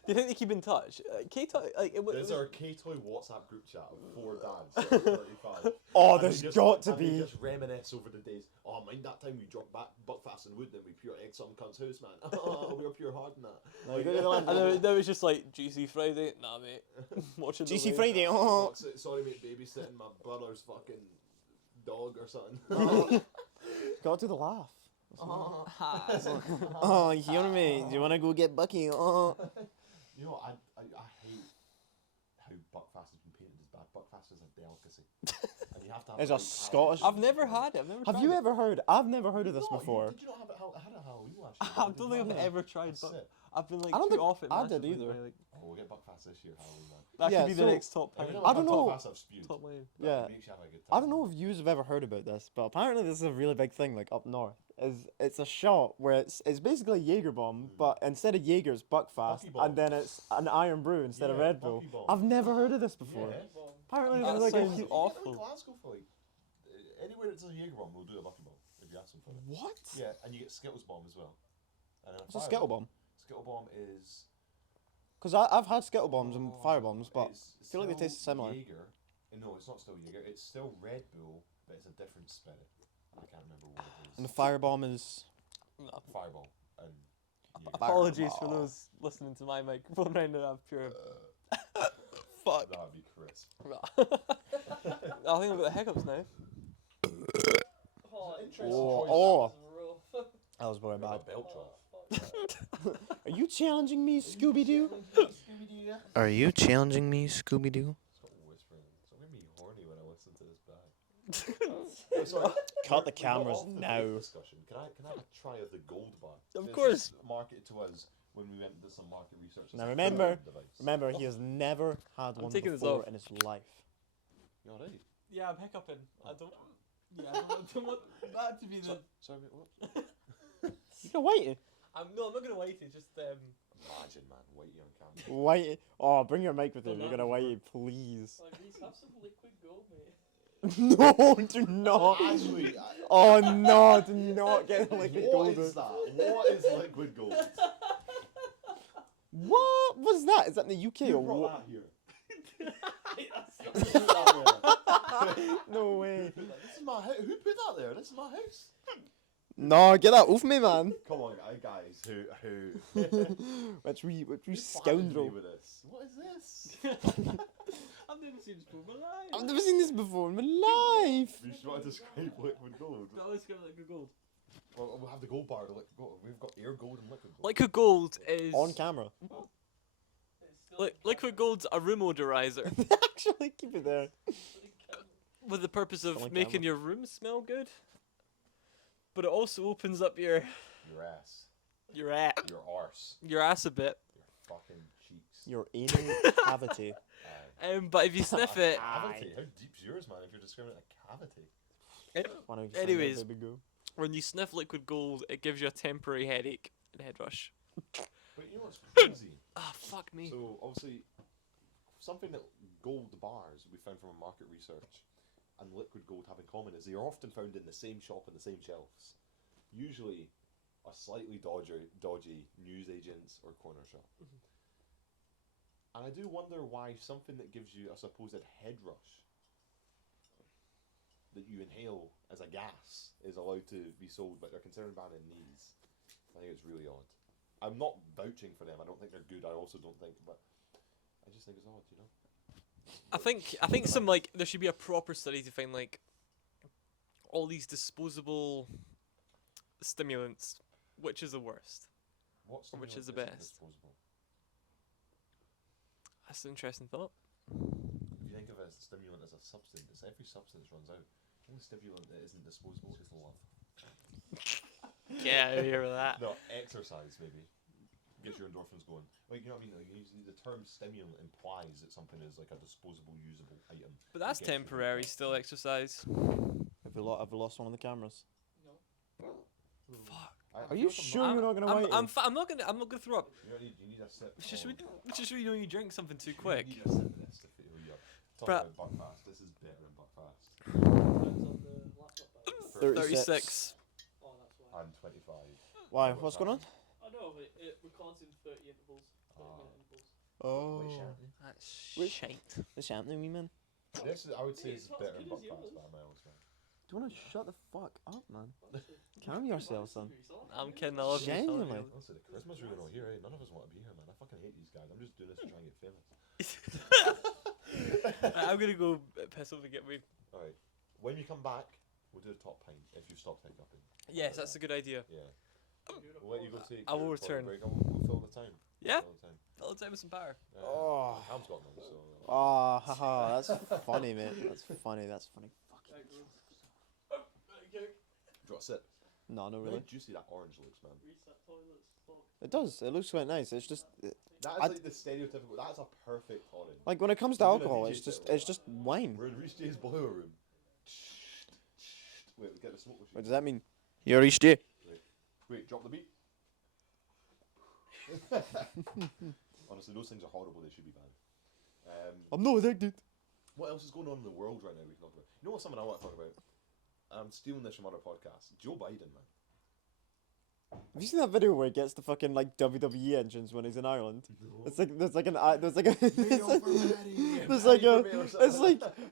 Do you think they keep in touch? K-Toy, like it There's was. our K-Toy WhatsApp group chat of 4 dads, 35. Oh, And they there's just- got to and they be. just reminisce over the days. Oh, mind that time we dropped back Buckfast and Wood and we pure egged some cunt's house, man. Oh, we were pure hard in that. No, you go to the land. And there was just like GC Friday. Nah, mate. Watching the GC waves. Friday. Oh. Fuck, sorry, mate, babysitting my brother's fucking dog or something. Got to the laugh. Oh. Oh, you hear me? Do you want to go get Bucky? Oh. You know, I hate how Buckfast has been painted as bad. Buckfast is a delicacy. And you have to have It's the a right Scottish- I've never had it. I've never. Have tried you it. ever heard? I've never heard of this No, before. Did you not have it? I had it Halloween last year. I don't think I've ever tried, That's but it. I've been like I don't too think off it. I did massively either. by, like, Oh, we'll get Buckfast this year, Halloween, man. that Yeah, could be the so- next top Every pint. time I don't know- Buckfast, I've spewed. Top line. But Yeah. it makes you have a good time. I don't know if yous have ever heard about this, but apparently this is a really big thing, like up north. It's a shot where it's basically a Jaeger bomb, but instead of Jaeger, it's Buckfast, Bucky bomb. and then it's an Iron Brew instead of Yeah, Red Bull. Bucky bomb. I've never heard of this before. Yeah. Apparently, That there's like sounds a, awful. In Glasgow for like anywhere it's a Jaeger bomb, we'll do a Bucky bomb if you ask them for it. what? Yeah, and you get Skittles bomb as well. And then It's a Skittle bomb. Skittle bomb is. Because I've had Skittle bombs and fire bombs, but it's I feel like they taste still similar. Jaeger. No, it's not still Jaeger. It's still Red Bull, but it's a different spirit. I can't remember what it is. and the fire bomb is No. Fireball and Jaeger. Apologies for Fireball. those listening to my microphone right now. I'm pure. Fuck. That'd be Chris. I think I've got the hiccups now. Oh, Interesting Oh, choice. oh. rough. that was very Bit of bad. a belt drop. Are you challenging me, Scooby Doo? Scooby-Doo. Are you challenging me, Scooby Doo? Stop whispering. Stop making me horny when I listen to this back. Sorry. Cut the We're not cameras off the now. vape Discussion. Can I have a try of the gold bar? Of This course. was marketed to us when we went and did some market research. It's Now a remember- premium device. Remember, he has never had one taking this before off. in his life. You alright? Yeah, I'm hiccuping. I don't want that to be the. Sorry, mate, what? You can wait. I'm not gonna wait it. Just Imagine, man, whitey on camera. Wait. Oh, bring your mic with you. Done You're that gonna before. wait, please. Like, Reece, have some liquid gold, mate. No, do not. Actually, Oh no, do not get liquid what gold. is that? What is liquid gold? What was that? Is that in the UK Who or brought what? that here? That's Who put that there? No way. This is my house. Who put that there? This is my house. No, get that off me, man. Come on, guys. Who Which we who planted me scoundrel. with this? What is this? I've never seen this before in my life. I've never seen this before in my life. You should want to describe liquid gold. That was kind of like a gold. Well, we'll have the gold bar. The liquid gold. We've got air gold and liquid gold. liquid gold is On camera. It's still liquid gold's a room odorizer. Actually, keep it there. with the purpose of Selling making camera. your room smell good, but it also opens up your Your ass. your ass, Your arse. your ass a bit. Your fucking cheeks. Your anal cavity. But if you sniff it, Cavity? How deep's yours, man, if you're describing a cavity? Why don't you find out, anyways, baby girl? when you sniff liquid gold, it gives you a temporary headache and head rush. But you know what's crazy? Ah, fuck me. So, obviously, something that gold bars we found from our market research and liquid gold have in common is they are often found in the same shop and the same shelves. Usually a slightly dodgy newsagents or corner shop. And I do wonder why something that gives you a supposed head rush that you inhale as a gas is allowed to be sold, but they're considering banning these. I think it's really odd. I'm not vouching for them. I don't think they're good. I also don't think, but I just think it's odd, you know. I think some like there should be a proper study to find like all these disposable stimulants, which is the worst. What's Which is the isn't best? disposable? That's an interesting thought. If you think of a stimulant as a substance, every substance runs out. The only stimulant that isn't disposable is love. Get out of here with that. No, exercise maybe. Gets your endorphins going. Like, you know what I mean? Like, the term stimulant implies that something is like a disposable, usable item. But that's Gets you temporary. going. Still exercise. Have we lost one of the cameras? Fuck. I Are you feel sure some- you're not gonna wait? I'm not gonna throw up. You need a sip. It's just of- when you know you drink something too you quick. need a sip of this to feel you up. Talk Bruh. about Buckfast. This is better than Buckfast. On the laptop bag. 36. Oh, that's why. I'm 25. Why? What's going on? I know, it records in 30 intervals, 30-minute intervals. Oh, That's Which- shite. the champagne, wee man. This is, I would say, Hey, this is it's not better as than good as Buckfast yours. by miles, man. Do you want to shut the fuck up, man? Actually. Calm yourself, son. I'm kidding. I love you. Genuinely. Honestly, the charisma's really not here, eh? None of us want to be here, man. I fucking hate these guys. I'm just doing this to try and get famous. I'm gonna go piss off and get me. Alright. When you come back, we'll do a top pint if you stop hiccuping. Yes, that's a good idea. Yeah. We'll let you go take I will your toilet return. break. We'll fill the time. Yeah. Fill the time. Fill the time with some power. Oh. Cam's got none, so. Oh, haha, that's funny, mate. That's funny. That's funny. Fucking. Right, bro. Do you want to sit? No, no, How really. juicy that orange looks, man. Reece, that toilet's fucked. It does. It looks quite nice. It's just That is I'd- like the stereotypical. That's a perfect orange. like when it comes to We're doing a alcohol, DJ it's just set. wine. We're in Reece J's boiler room. Wait, get the smoke machine. What does that mean? You're Reece J. Wait, drop the beat. Honestly, those things are horrible. They should be banned. I'm not addicted. What else is going on in the world right now? We can talk about. You know what? Something I want to talk about. I'm stealing this from other podcasts. Joe Biden, man. Have you seen that video where he gets the fucking like WWE entrance when he's in Ireland? It's like there's like there's like a there's like a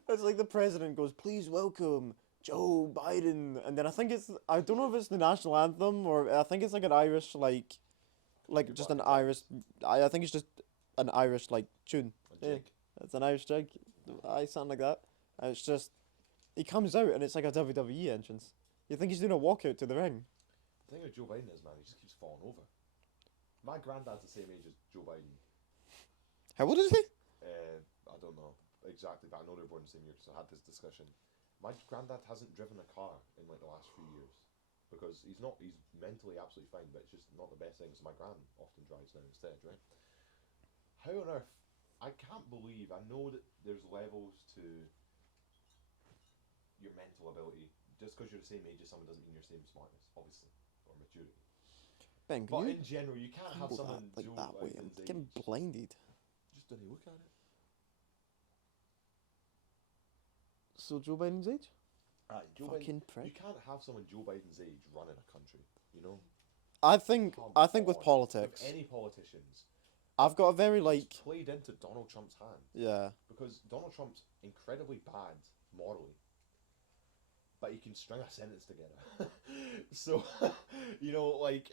it's like the president goes, please welcome Joe Biden, and then I don't know if it's the national anthem or I think it's like an Irish like just an Irish I think it's just an Irish like tune. Yeah, it's an Irish jig. I sound like that. And it's just he comes out and it's like a WWE entrance. You think he's doing a walkout to the ring? The thing with Joe Biden is, man, he just keeps falling over. My granddad's the same age as Joe Biden. How old is he? I don't know exactly, but I know they're born the same year, so I had this discussion. My granddad hasn't driven a car in like the last few years because he's mentally absolutely fine, but it's just not the best thing. So my gran often drives now instead, right? How on earth? I can't believe. I know that there's levels to your mental ability. Just because you're the same age as someone doesn't mean you're the same smartness, obviously, or maturity. Ben, But can you in general, you can't have hold someone that like Joe that way? I'm Biden's getting age. blinded. Just don't look at it. So Joe Biden's age? Joe Fucking Biden, prick. you can't have someone Joe Biden's age running a country. You know. I think Come with on. politics, With any politicians, I've got a very like it's played into Donald Trump's hand yeah. because Donald Trump's incredibly bad morally, but he can string a sentence together. So, you know, like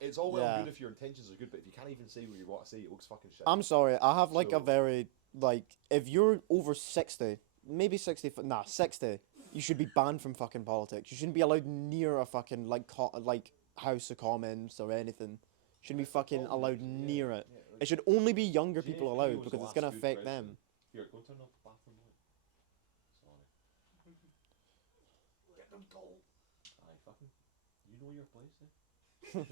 it's all well Yeah. and good if your intentions are good, but if you can't even say what you want to say, it looks fucking shit. I'm sorry, I have like a So- very like if you're over 60, maybe 60, 60, you should be banned from fucking politics. You shouldn't be allowed near a fucking like House of Commons or anything. Shouldn't be fucking allowed near it. It should only be younger people JFK allowed was because the it's gonna last good affect president. them. Here, go turn off the bathroom light. Sorry. get them goal. Aye, fucking. You know your place, eh? Pure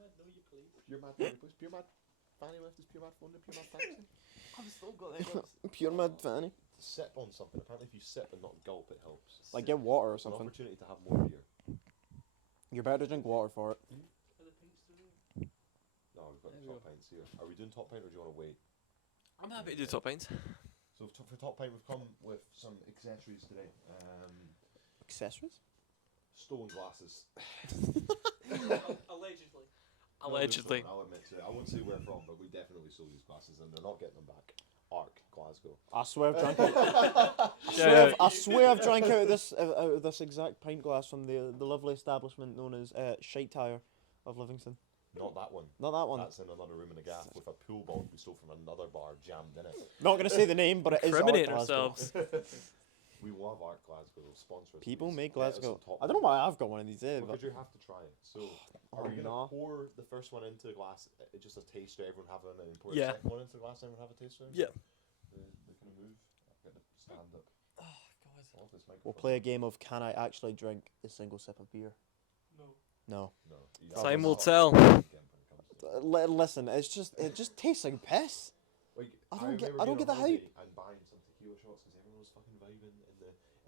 Mad, know your place. Pure Mad, know your place. Pure Mad. Fanny left his Pure Mad phone. The Pure Mad taxi. I've still got that. Pure Mad Fanny. Sip on something. Apparently, if you sip and not gulp, it helps. Like get water or It's an something. opportunity to have more beer. You're better to drink water for it. Are the pinks through? No, we've got There the we top pints here. Are we doing top pint or do you want to wait? I'm happy to do top pints. So for top pint, we've come with some accessories today. Accessories? Stone glasses. Allegedly. No, they're Allegedly. stolen, I'll admit to it. I won't say where from, but we definitely sold these glasses and they're not getting them back. Arc, Glasgow. I swear I've drank out. Yeah. I swear I've drank out of this exact pint glass from the lovely establishment known as Shite Tire of Livingston. Not that one. Not that one. That's in another room in the gaff with a pool ball we stole from another bar jammed in it. Not gonna say the name, but it is Art Incriminating Glasgow. ourselves. We love Art Glasgow, sponsor us. People please. make Get us Glasgow. some top I don't know pint. why I've got one of these. Because you have to try it. So, Oh, are we going to no. pour the first one into the glass, just a taster, everyone have one, and then pour Yeah. the second one into the glass, everyone have a taster? Yeah. They can move. I've got to stand up. Oh, God. Off this microphone. We'll play a game of can I actually drink a single sip of beer? No. No. No. you Time have will to tell. stop when it comes to it. Listen, it just tastes like piss. Like, I don't get- remember I don't being get on the holiday hype. And buying some tequila shots because everyone was fucking vibing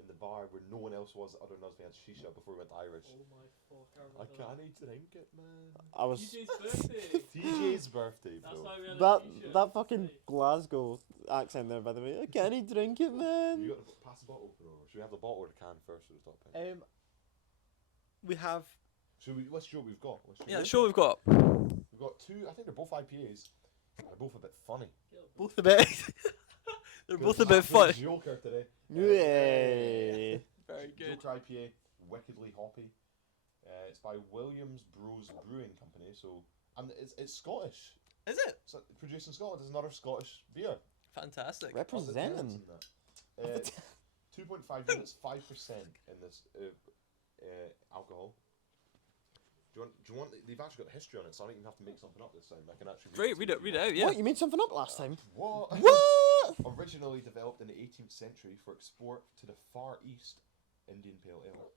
in the bar where no one else was other than us. We had shisha before we went to Irish. Oh my fuck, I can't drink it, man. I was TJ's birthday. TJ's birthday, That's bro. why we had a that t-shirt. that fucking Glasgow accent there, by the way. I can't drink it, man. You got to pass the bottle opener over. Should we have the bottle or the can first or the top pint? We have. Let's show what we've got. Let's Yeah, what sure we've got. We've got two. I think they're both IPAs. They're both a bit funny. Both a bit. They're both a bit fun. Joker today. Yay. Very good. Joker IPA, wickedly hoppy. It's by Williams Bros Brewing Company. So, and it's Scottish. Is it? So produced in Scotland. It's another Scottish beer. Fantastic. Of the tenants Representing. in that. 2.5 units, 5% in this alcohol. Do you want? They've actually got history on it, so I don't even have to make something up this time. I can actually Great, read it out, yeah. What, you made something up last time? What? What? Originally developed in the 18th century for export to the Far East, Indian Pale Ale,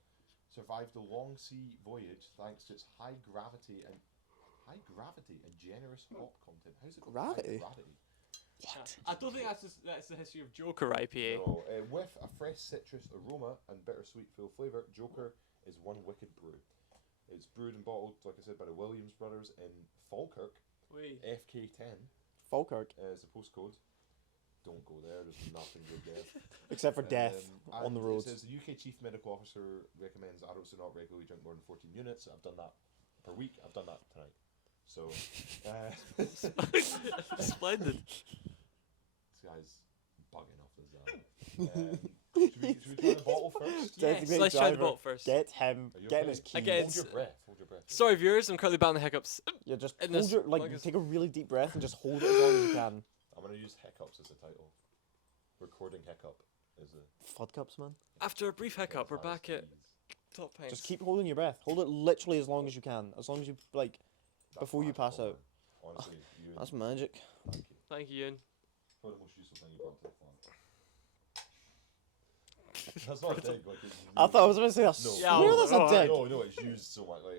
survived a long sea voyage thanks to its high gravity and generous hop content. How's it called? Gravity? High gravity. I don't think that's the history of Joker IPA. No, with a fresh citrus aroma and bittersweet full flavour, Joker is one wicked brew. It's brewed and bottled, like I said, by the Williams brothers in Falkirk. Wait. FK10 Falkirk. is the postcode. Don't go there. There's nothing good there. Except for death on and the roads. It says the UK Chief Medical Officer recommends adults do not regularly drink more than 14 units. I've done that per week. I've done that tonight. So, Splendid. this guy's bugging off his should we try the bottle first? Yes, Designate let's try the driver. bottle first. Get him. Are you Get him okay? his keys. Again, Hold your breath. Hold your breath. Sorry, viewers, I'm currently battling hiccups. Yeah, just in hold this- your, like, like it's- take a really deep breath and just hold it as long as you can. I'm going to use hiccups as a title. Recording hiccup is a... Fud cups, man. After a brief hiccup, we're back at top pints. Just keep holding your breath. Hold it literally as long as you can. As long as you, like, before you pass out. Honestly, you. That's magic. Thank you. Thank you, Ian. Probably the most useful thing you brought to the farm. That's not a dig. Like, it's I thought I was going to say, I No. swear Yeah, that's oh, a dig. No, it's used so much. Like,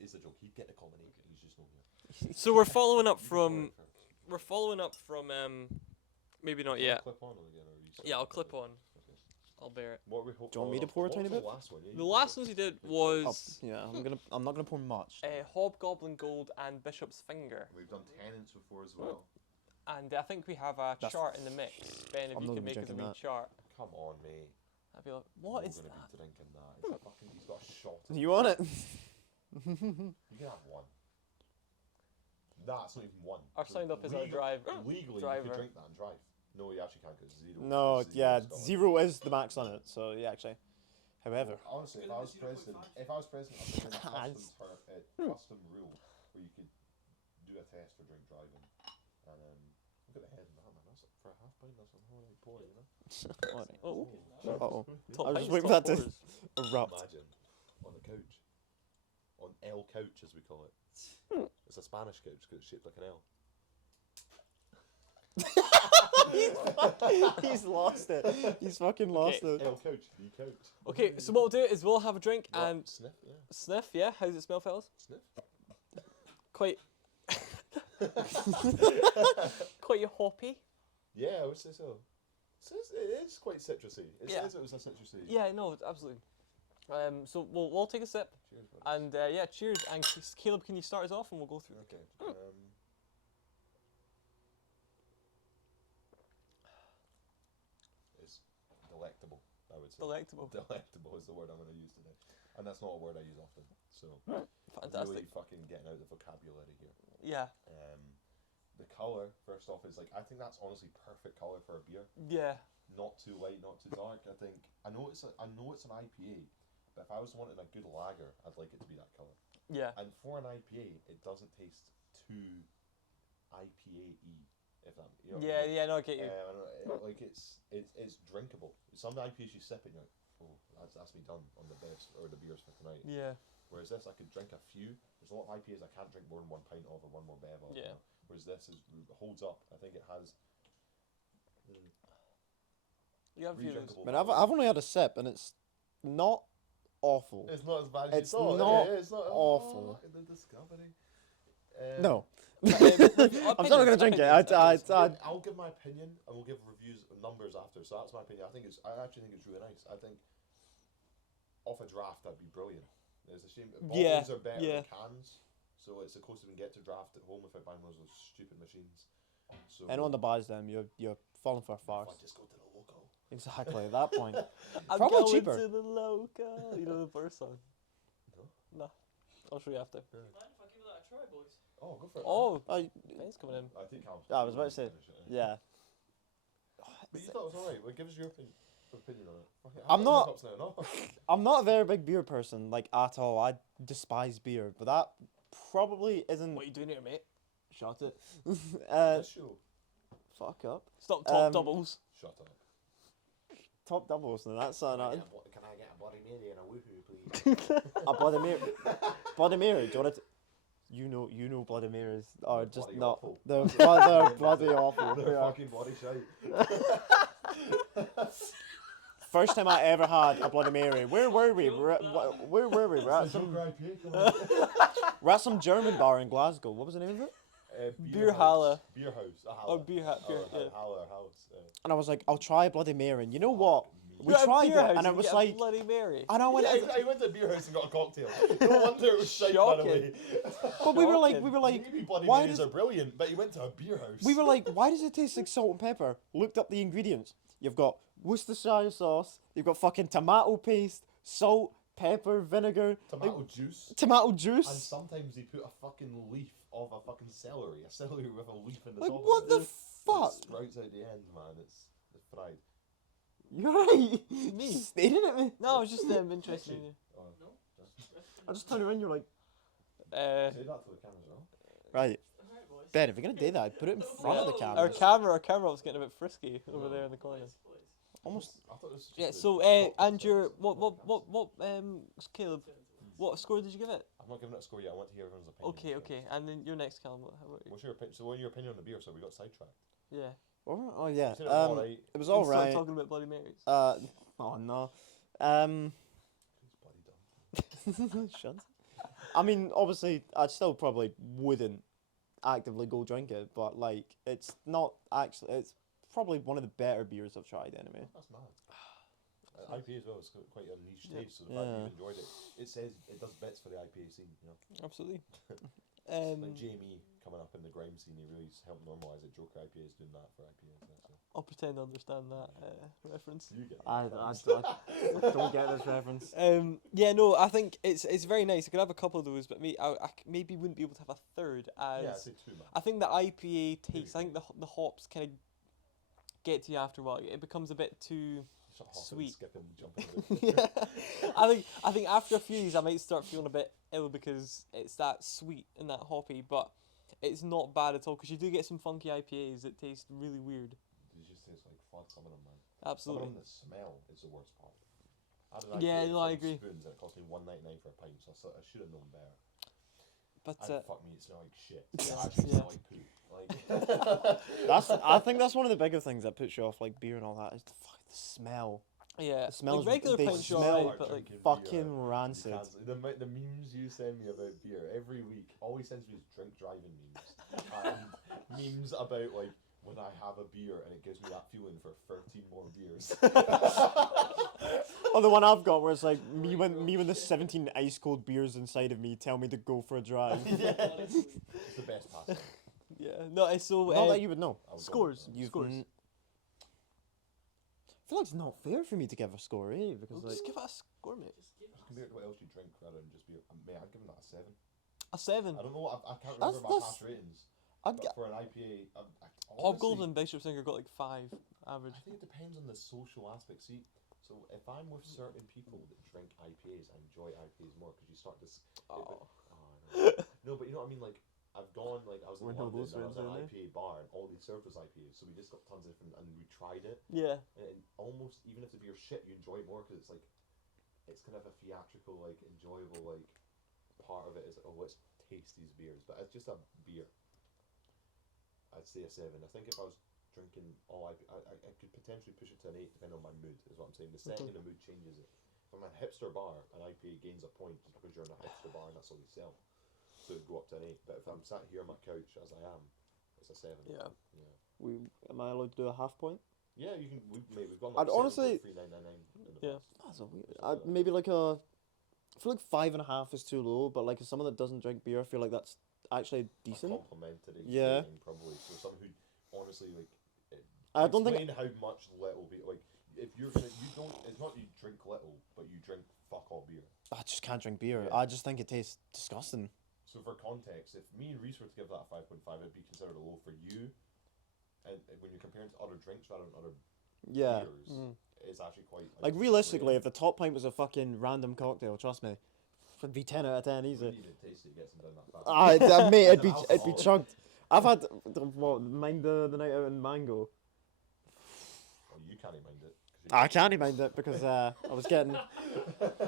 it's a joke. He'd get the combination. He's just not here. So we're following up from maybe not yet. Clip on again, or you Yeah, I'll clip on. Okay. I'll bear it. What are we Do you want me to pour a what tiny was bit? The last one. Yeah, The you last pour. ones he did Oh, was yeah, I'm not gonna pour much. Hobgoblin Gold and Bishop's Finger, We've done tenants before as well. and I think we have a That's- chart in the mix. Ben, if I'm you not can gonna be make us a drinking wee that. chart, Come on, mate. I'd be like, what You're is gonna that? be drinking that. He's got a shot. of You want it? You can have one. Nah, it's not even one. Our sound up is our driver. Legally, you driver. could drink that and drive. No, you actually can't because zero. No, zero yeah, is Scotland. 0 is the max on it. So yeah, actually. However, Honestly, if I was president, I'd put in a custom rule where you could do a test for drink driving, and look at the head of that man. That's for a half pint. That's a whole pour, you know. Oh, uh-oh. top I was just pints, waiting top for that to pours. erupt. Imagine on the couch, on L couch as we call it. It's a Spanish couch because it's shaped like an L. He's lost it. He's fucking lost it. El Couch, the couch. Okay, so what we'll do is we'll have a drink and Sniff, yeah. sniff. Yeah, how does it smell, fellas? Sniff. Quite, quite hoppy. Yeah, I would say so. It is quite citrusy. It Yeah. says it was a citrusy. Yeah, no, absolutely. So we'll take a sip, Cheers, buddy. and yeah, cheers. And Caleb, can you start us off, and we'll go through. Okay. It's delectable, I would say. Delectable. Delectable is the word I'm going to use today. And that's not a word I use often. So, Fantastic. really fucking getting out the vocabulary here. Yeah. The colour, first off, is like, I think that's honestly perfect colour for a beer. Yeah. Not too light, not too dark. I know it's an IPA, but if I was wanting a good lager, I'd like it to be that colour. Yeah. And for an IPA, it doesn't taste too IPA-y, if that. You know what I mean? Yeah. No, I get you. Like it's drinkable. Some IPAs you sip and you're like, oh, that's me done on the best or the beers for tonight. Yeah. Whereas this, I could drink a few. There's a lot of IPAs I can't drink more than 1 pint of or one more bev of. Yeah. You know? Whereas this holds up. I think it has. You have a few of those. Redrinkable Man, I've quality. only had a sip and it's not awful. It's not as bad as It's you thought. not It's not awful. The discovery. No. Opinions, I'm still not gonna drink it. I'll give my opinion and we'll give reviews numbers after. So that's my opinion. I actually think it's really nice. I think off a draft that'd be brilliant. There's a shame Yeah, bottles are better yeah. than cans, so it's the closest we can get to draft at home without buying one of those stupid machines. So Anyone that buys them, you're falling for a if farce. I just go to the local. Exactly at that point. I'm Probably going cheaper. to the local. You know the first song? No. No. I'll show you after. Mind if I give that a try, boys? Oh, go for it. Oh, Oh, Ben's coming in. I think Calum's I was about to say, finish it, yeah. yeah. But you thought it was alright. Well, give us your opinion on it. Okay, I'm I've got not- hiccups now, no? I'm not a very big beer person, like at all. I despise beer, but that probably isn't. What are you doing here, mate? Shut it. uh, This show. fuck up. Stop top Um, doubles. Shut up. Top doubles, and that's not Can I get a Bloody Mary and a woohoo, please? a Bloody Mary. Bloody Mary. Do you want to? You know, Bloody Marys are just Bloody not. awful. They're bloody awful. They're They are. fucking bloody shite. First time I ever had a Bloody Mary. Where were we? Where were we? We're at some German bar in Glasgow. What was the name of it? Beer Halle. Beer house. A Oh, Halle. beer, yeah. Halle house. And I was like, I'll try a Bloody Mary. And you know what? We You're at a tried beer it, house and it you was get a like, Bloody Mary. and I went. I went to a beer house and got a cocktail. No wonder it was shite, by the way. But we were like, Maybe Bloody why Marys does are brilliant, but you went to a beer house. we were like, why does it taste like salt and pepper? Looked up the ingredients. You've got Worcestershire sauce. You've got fucking tomato paste, salt, pepper, vinegar, tomato juice. tomato And juice. sometimes they put a fucking leaf of a fucking celery. A celery with a leaf in the Like, top what of the it. fuck? It sprouts out the end, man. It's fried. You're right. Me? Staring at me. No, I was just interested in you. Oh, No? I just turned around. You're like, Uh, say that to the cameras, no? right, Alright, boys. Ben. If you're gonna do that, put it in front of the No. our camera. camera was getting a bit frisky over there in the corner. Boys, boys. Almost. I thought it was just Yeah. the So, top and stuff. your what Caleb? What score did you give it? I'm not giving it a score yet. I want to hear everyone's opinion. Okay, okay. And then your next, Calum. How about you? What's your opinion? So, what are your opinion on the beer? So we got sidetracked. Yeah. Oh yeah. You said it was alright. It was We all started right. talking about Bloody Marys. Oh no. It's bloody dumb. Shut. I mean, obviously, I still probably wouldn't actively go drink it, but like, it's not actually. It's probably one of the better beers I've tried anyway. That's mad. IPA as well is quite a niche Yeah. taste, so the fact that Yeah. you've enjoyed it, it says it does bits for the IPA scene, you know. Absolutely. Like Jamie coming up in the grime scene, he really helped normalise it. Joker IPA is doing that for IPA. So. I'll pretend I understand that reference. You get it. I don't get this reference. Yeah, no, I think it's very nice. I could have a couple of those, but maybe wouldn't be able to have a third. As Yeah, I'd say two, man. I think the IPA taste. I think the hops kind of get to you after a while. It becomes a bit too. Shut up, Sweet. Skipping, jumping. a bit. Yeah, I think after a few of these, I might start feeling a bit ill because it's that sweet and that hoppy, but it's not bad at all because you do get some funky IPAs that taste really weird. It just tastes like fun. Some of them, man. Absolutely. Some of them, the smell is the worst part. I had an Yeah, IPA no, I from agree. Spoons and it cost me $1.99 for a pint, so I should have known better. But And fuck me, it smelled like shit. Yeah. It actually Yeah. smelled like poo. Like, I think that's one of the bigger things that puts you off like beer and all that is the smell. yeah, The smells- like regular they pints are smell alright, but like drinking Fucking beer. rancid. The memes you send me about beer every week, all he sends me is drink driving memes. And memes about like when I have a beer and it gives me that feeling for 13 more beers. Oh, the one I've got where it's like me when the 17 ice cold beers inside of me tell me to go for a drive. Yeah. It's the best pastime. yeah. No, it's so Not that you would know. I would go scores. with You've Scores. I feel like it's not fair for me to give a score, eh? Because Well, like just give it a score, mate. compared to what else you drink rather than just beer. Mate, I'd give that a 7. A 7. I don't know. I can't That's- remember my that's- past ratings. I'd But get. for an IPA, Hobgoblin honestly, and Bishop Singer got like 5 average. I think it depends on the social aspect. See, so if I'm with certain people that drink IPAs, I enjoy IPAs more because you start to. Oh. No, but you know what I mean. Like I've gone, like I was in We're not London, those and I was friends, at an are they? IPA bar, and all they served was IPAs. So we just got tons of different, and we tried it, Yeah. and almost even if the beer's shit, you enjoy it more because it's like, it's kind of a theatrical, like enjoyable, like part of it is oh let's taste these beers, but it's just a beer. I'd say a 7. I think if I was drinking all I could potentially push it to an 8 depending on my mood, is what I'm saying. The setting of the mood changes it. If I'm in a hipster bar, an IPA gains a point just because you're in a hipster bar and that's all they sell. So it'd go up to an 8. But if I'm sat here on my couch as I am, it's a 7. Yeah. Yeah. Am I allowed to do a half point? Yeah, you can. We've gone I'd like honestly- 7.3999 in the Yeah. past. That's a weird. Something like that. Maybe like a. I feel like 5.5 is too low, but like as someone that doesn't drink beer, I feel like that's actually decent. A complimentary Yeah. rating, probably. So someone who honestly like. I don't think. Explain how much little beer. Like if you're gonna, you don't. It's not that you drink little, but you drink fuck all beer. I just can't drink beer. Yeah. I just think it tastes disgusting. So for context, if me and Reece were to give that a 5.5, it'd be considered a low for you. And when you're comparing to other drinks rather than other Yeah. beers, it's actually quite Like realistically, if the top pint was a fucking random cocktail, trust me, it'd be 10 out of 10 you easy. need to taste it, gets them down that fast. Mate, it'd be Alcohol. chugged. I've had mind the night out in Mango. Well, you can't even mind it. 'cause I can't even mind it because I was getting.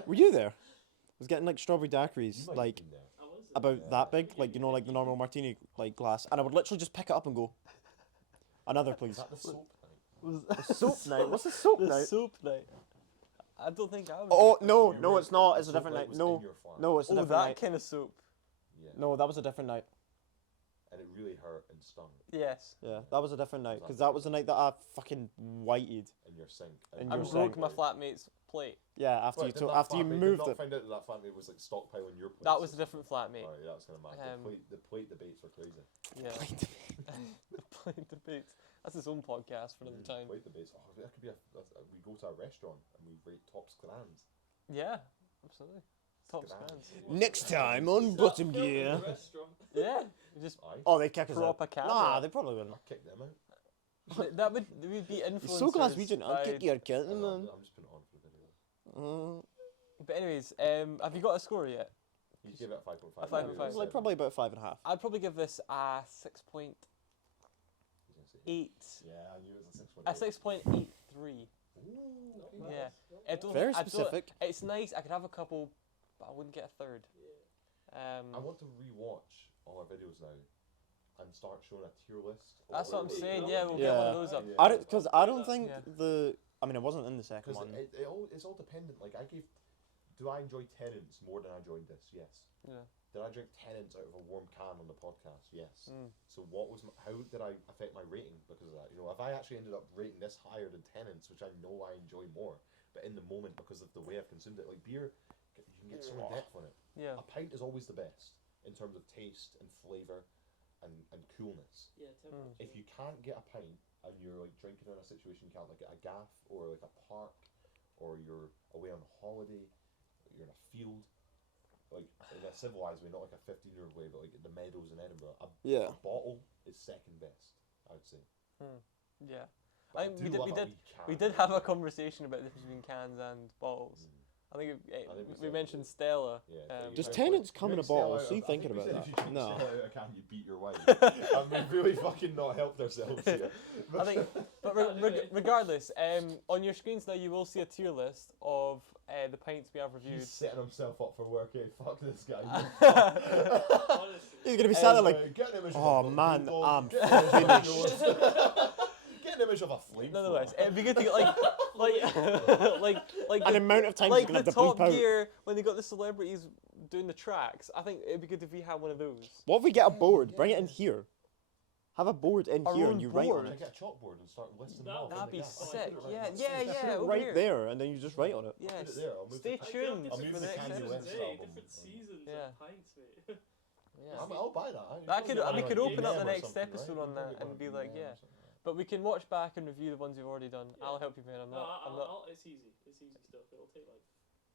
Were you there? I was getting like strawberry you dacqueries, might like have been there. about Yeah. that big, like you know, like the normal martini like glass, and I would literally just pick it up and go. Another, Is please. that the soap night? Was Soap night. What's a soap the night? soap night? I don't think I was. Oh there. no, You no, were- it's not. the It's a soap different night night. was No, in your farm. no, it's a Oh, different that night. kind of soap. Yeah. No, that was a different night. And it really hurt and stung Yes. Yeah, that was a different night because that was the night that I fucking whited. in your sink. In I your broke sink. my flatmate's plate. Yeah, after Right, you did took, that after you flatmate- moved did it. not find out that that family was like stockpiling your plates. That was a different flatmate. Right, that's kind of mad. The plate debates were crazy. Yeah. The plate debate. That's his own podcast for another time. Plate debates. Oh, that could be we go to a restaurant and we rate Top's clans. Yeah, absolutely. Top Clans. scans. Next time on Bottom Gear. Yeah. You just Aye. Oh, they kick us out. proper camera. Nah, they probably wouldn't. I kicked them out. That would be influenced. You're so Glaswegian. I'll kick your kid. I'm just putting it on for the video. But anyways, have you got a score yet? You give it a 5.5. A 5.5. Like probably about 5.5. I'd probably give this a 6.8. Yeah, I knew it was a 6.8. A 6.83. Yeah. I don't, Very I don't- specific. It's nice. I could have a couple, but I wouldn't get a third. I want to rewatch all our videos now and start showing a tier list. of That's what I'm our saying. videos. Yeah, we'll get one of those up. Yeah. I don't, because I don't think Yeah. the. I mean, it wasn't in the second Because one. it's all dependent. Like I gave, do I enjoy Tenants more than I enjoyed this? Yes. Yeah. Did I drink Tenants out of a warm can on the podcast? Yes. Mm. So what was how did I affect my rating because of that? You know, if I actually ended up rating this higher than Tenants, which I know I enjoy more, but in the moment because of the way I've consumed it, like beer, you can get so in depth on it. Yeah. A pint is always the best in terms of taste and flavour and coolness. Yeah, Mm. If you can't get a pint and you're like drinking in a situation you can't like at a gaff or like a park or you're away on holiday, you're in a field, like in a civilized way, not like a 15-year-old way, but like the meadows in Edinburgh, Yeah. a bottle is second best, I would say. Yeah. But I mean, do love a wee we can did of have a beer. conversation about the difference between cans and bottles. I think I think we we said- mentioned Stella. Yeah, Does Take Tennant's come in a Stella bottle? out See, of- I thinking think we about said that. If you take No. Stella out of a can, you beat your wife. And we've really fucking not helped ourselves here. I think, but regardless, on your screens now you will see a tier list of the pints we have reviewed. He's setting himself up for work. Eh? Fuck this guy. Honestly. He's gonna be sat there like, Get an image oh of a man, bulldog, I'm get an image finished. Get an image of a flamethrower. Nonetheless, it'd be good to get like An amount of times like you're gonna the have to bleep Top out. Gear when they got the celebrities doing the tracks. I think it'd be good if we had one of those. What if we get a board? Bring it in here. Have a board in Our here own and you write board. on Should I it. get a chalkboard and start listing them That- off? That'd be Yeah, sick. put it Yeah, right yeah, there. yeah. Put it over right here. there, and then you just write on it. I'll put Yes. it there. I'll move Stay the- tuned I'll for move the the next Kanye episode. West album. Different seasons Yeah. of pints, mate. Yeah. I'll buy that. That could- we could open up the next something, episode right? on You that can get and one be from like, them or yeah. something, right? But we can watch back and review the ones we've already done. Yeah. I'll help you, man. I'm not. It's easy. It's easy stuff. It'll take like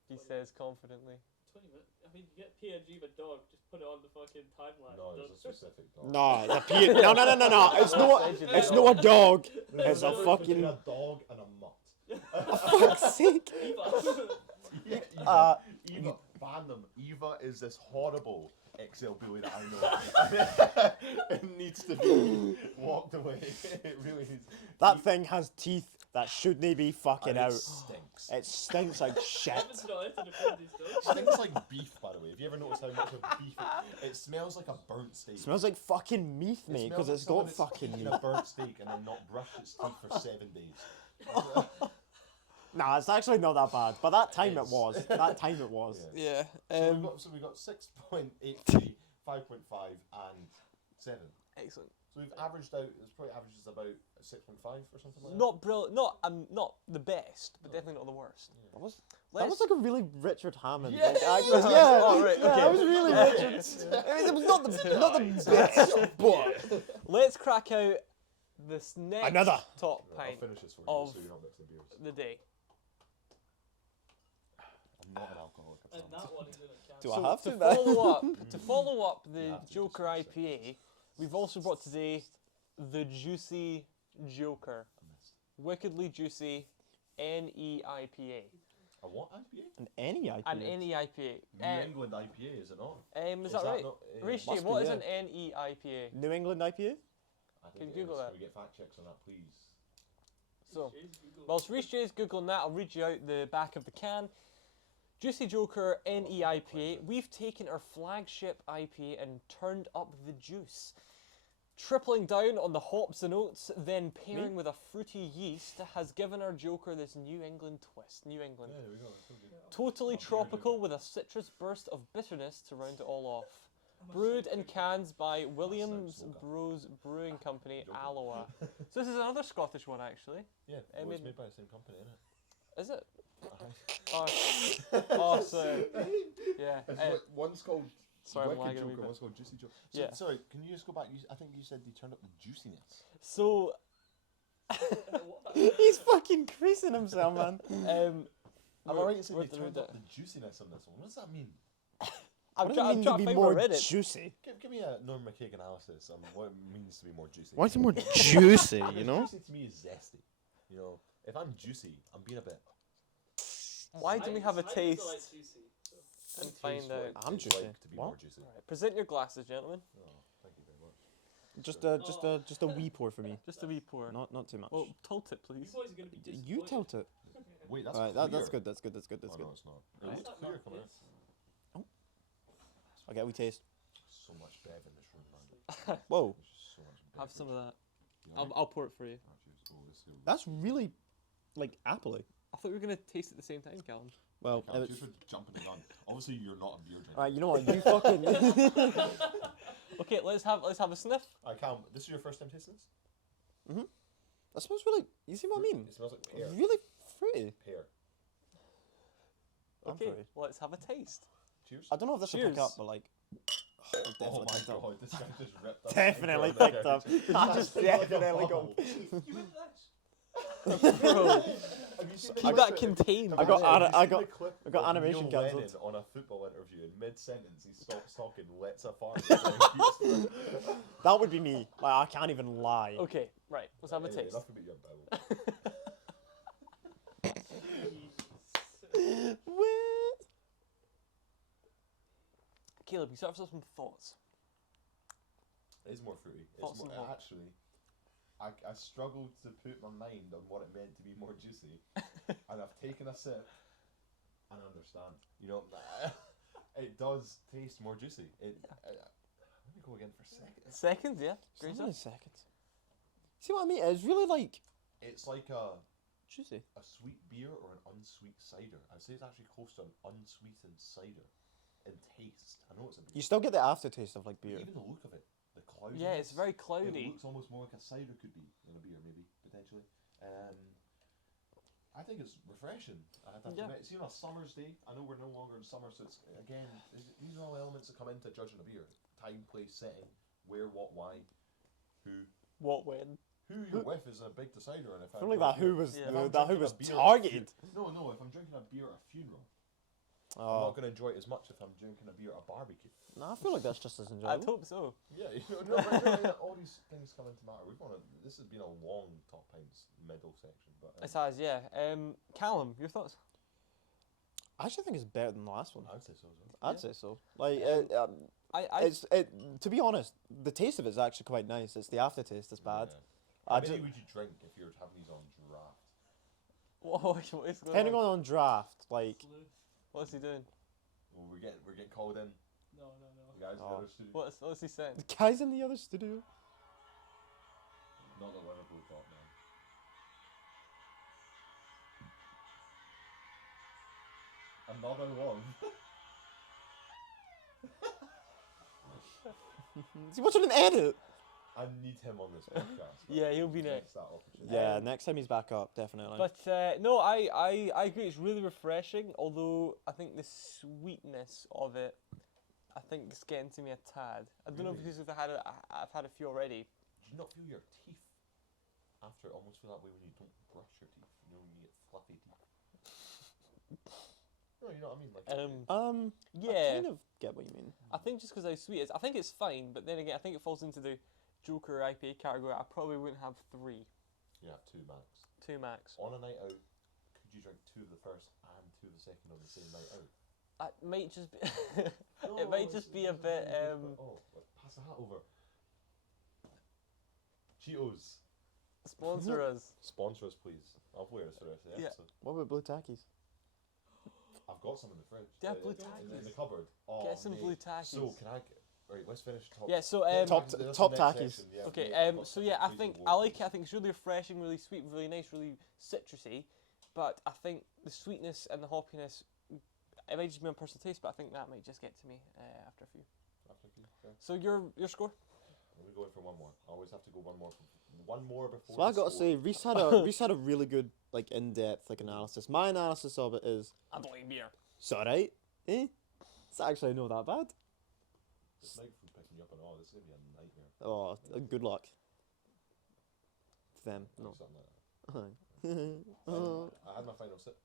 He says confidently. 20 minutes. I mean, you get PNG of a dog, just put it on the fucking timeline. No, Done. there's a specific dog. No, it's a P. No. It's not. It's not a dog. There's It's a difference fucking. between a dog and a mutt. For fuck's sake. Yeah, Uh, Eva, ban them. Eva is this horrible XL bully that I know. It needs to be walked away. It really needs. That thing has teeth that shouldn't be fucking And out. it stinks. It stinks like shit. Kevin's not into the food these days. It stinks like beef, by the way. Have you ever noticed how much of beef it smells like a burnt steak? Smells like fucking meat, It mate, smells because like it's someone got that's fucking eaten meat. a burnt steak and then not brushed its teeth for 7 days. Nah, it's actually not that bad. But that time it It's- was. That time it was. Yeah. Yeah. So we got 6.83, 5.5, and 7. Excellent. So we've averaged out. It's probably averages about 6.5 or something like that. Not brilliant. Not the best, but definitely not the worst. That was Let's- like a really Richard Hammond. Yeah. Like, accent. Yeah. Oh, right, Yeah, okay. that was really Richard. I mean, it was not the best, but Let's crack out this next Another. top Right, I'll pint finish this for you of so you're not mixing beers. the day. I'm not an alcoholic. I And promise. that one is going to count. Do I So have to to, man? follow up the You have to Joker just say IPA, we've also brought today the Juicy Joker, wickedly juicy NE-IPA, A what IPA? An any IPA. an NE-IPA. New England IPA, is it not? Is that right? not, Reece, Must be, what is yeah. an NE-IPA? New England IPA. I Can think you it Google is. that? Can we get fact checks on that, please? So, Jeez, Google. whilst Reece J's googling that, I'll read you out the back of the can. Juicy Joker NE-IPA. We've taken our flagship IPA and turned up the juice. Tripling down on the hops and oats, then pairing with a fruity yeast, has given our Joker this New England twist. New England. Yeah, there we go. I told you. Totally Not beer, tropical Joker. with a citrus burst of bitterness to round it all off. Brewed in cans by Williams so good. Bros Brewing Company, Joker. Alloa. So this is another Scottish one, actually. Yeah, I well, it's mean- made by the same company, isn't it? Is it? Oh, awesome. Yeah. It's eh, like, one's called sorry, I'm Wicked lagging a wee Joker, bit. one's called Juicy Joker. So, Yeah. Sorry, can you just go back? I think you said you turned up the juiciness. So, He's fucking creasing himself, man. Am I we're- right in saying we're you through turned that. up the juiciness on this one? What does that mean? I'm What does trying it mean to to be find more where I read it. juicy? Give me a Norm McCaig analysis on what it means to be more juicy. Why is it more juicy? You know. Juicy to me is zesty. You know, if I'm juicy, I'm being a bit. Why do we have a I used taste to like juicy, so. and taste find what out? I'm it's juicy. like to be What? more juicy. Right, present your glasses, gentlemen. Oh, thank you very much. Just a wee pour for me. Just a wee pour. Not too much. Well, tilt it, You please. boys are going to be disappointed. You tilt it. Wait, that's Alright, clear. that's good. That's good. That's good. That's Oh, good. no, it's not. It Right. looks clear coming out. Okay, we taste. So much bev in this room, man. Whoa, There's just so much bev. Have some of that. You alright? I'll pour it for you. Oh, cheers. Oh, this is- that's really like appley. I thought we were gonna taste it at the same time, Callum. Well, Cal, if cheers it's, for jumping the gun. Obviously, you're not a beer drinker. alright, you know what? You fucking. Okay, let's have a sniff. Cal, this is your first time tasting this? That smells really. You see what I mean? It smells like pear. Really fruity. Pear. I'm Okay, fruity. let's have a taste. Cheers. I don't know if this will pick Cheers. up, but like. It Oh definitely my picked up. god, this guy just ripped up. Definitely Anchor on picked the up. couch. I just It's like a definitely got. bubble. You went this. Bro, Have you seen the keep clip that of- contained. I got Have you I seen got- the clip I got of animation Neil cancelled. Lennon on a football interview in mid-sentence he stops talking, lets a fart, and then keeps- That would be me. Like I can't even lie. Okay, right. Let's have a Anyway, taste. enough about your bowel. Well, Caleb, you start us off with some thoughts. It is more fruity. Thoughts It's more, and what? actually, I struggled to put my mind on what it meant to be more juicy, and I've taken a sip and I understand. You know, it does taste more juicy. Let me go again for a second. Seconds, yeah. Great How many stuff. seconds? See what I mean? It's really like It's like a juicy. sweet beer or an unsweet cider. I'd say it's actually close to an unsweetened cider in taste. I know it's a beer. You still get the aftertaste of like But beer. even the look of it, the cloudiness. Yeah, it's very It cloudy. looks almost more like a cider could be than a beer, maybe, potentially. I think it's refreshing. I'd have to Yeah. admit, see, on a summer's day, I know we're no longer in summer, so it's, again, these are all elements that come into judging a beer. Time, place, setting, where, what, why, who. What when? Who you're with is a big decider, and if I feel like that who was Yeah. If I'm that who drinking was a beer at a targeted. No, if I'm drinking a beer at a funeral, I'm Oh, not going to enjoy it as much if I'm drinking a beer at a barbecue. no, I feel like that's just as I'd enjoyable. hope so. Yeah, no, but really, all these things come into matter. This has been a long Top Pints middle section, but It has, yeah. Callum, your thoughts? I actually think it's better than the last one. I'd say so as well. I'd Yeah. say so. Like, I to be honest, the taste of it's actually quite nice. It's the aftertaste that's bad. Yeah. I How many ju- would you drink if you're having these on draft? what is going Depending on draft, like, Sleuth. What's he doing? Well, we're getting called in. No. The guys in Oh. the other studio. What's he saying? the guys in the other studio. Not the Liverpool top man. Another one. Is he watching an edit? I need him on this podcast. Yeah, he'll be He next. gets that opportunity. Yeah, next time he's back up, definitely. But no, I agree. It's really refreshing. Although I think the sweetness of it, I think it's getting to me a tad. I don't know Really? because I've had a few already. Do you not feel your teeth after almost feel that way when you don't brush your teeth? You know, when you get fluffy teeth. No, you know what I mean. Like, I Yeah, kind of get what you mean. I think just because how sweet it is, I think it's fine. But then again, I think it falls into the Joker IPA category. I probably wouldn't have 3, you have 2 max. 2 max. On a night out, could you drink 2 of the first and 2 of the second on the same night out? It might just be. No, it might it's- just be a it's bit. really good, but- oh, pass the hat over. Cheetos. Sponsor us. Sponsor us, please. I'll wear this for the rest of the Yeah. episode. What about blue tackies? I've got some in the fridge. Do you have blue in Takis? the cupboard. Oh, Get some mate. blue Takis. So, can I... Right, let's finish top... Yeah. So Yeah, Top- that's the top next Takis. section, yeah, Okay, mate, I've got so some yeah, I crazy think I awards. like it. I think it's really refreshing, really sweet, really nice, really citrusy. But I think the sweetness and the hoppiness, it might just be on personal taste, but I think that might just get to me after a few. After a few, okay. So your score? We're going for one more. I always have to go one more before. So I the gotta score. say, Reece had a really good like in-depth like analysis. My analysis of it is I don't like beer. it's alright. It's actually not that bad. This microphone picking you up and all. This is gonna be a nightmare. Oh, good luck. To them, no. Something like that. Oh. I had my final sip.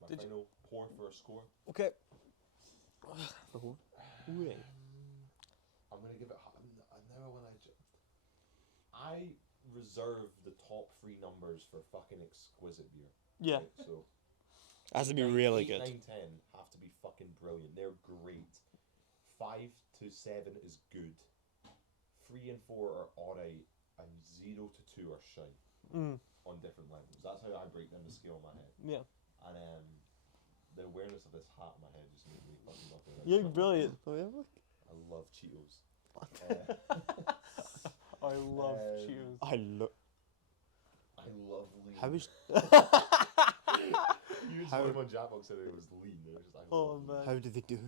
My Did you- final pour for a score. Okay. Hooray. I'm gonna give it. Now when I reserve the top 3 numbers for fucking exquisite beer. Yeah. Right? So Has to be 9, really 8, good. 9, 10 have to be fucking brilliant. They're great. 5 to 7 is good. 3 and 4 are alright, and 0 to 2 are shite on different levels. That's how I break down the scale in my head. Yeah. And the awareness of this hat in my head just made me fucking love it. You're brilliant. Oh yeah. Look. I love Cheetos. I love Um, Cheetos. I look. I love lean. How is? You just how- put him on Jackbox said it was lean. It was just, I Oh, love man. lean. How did they do?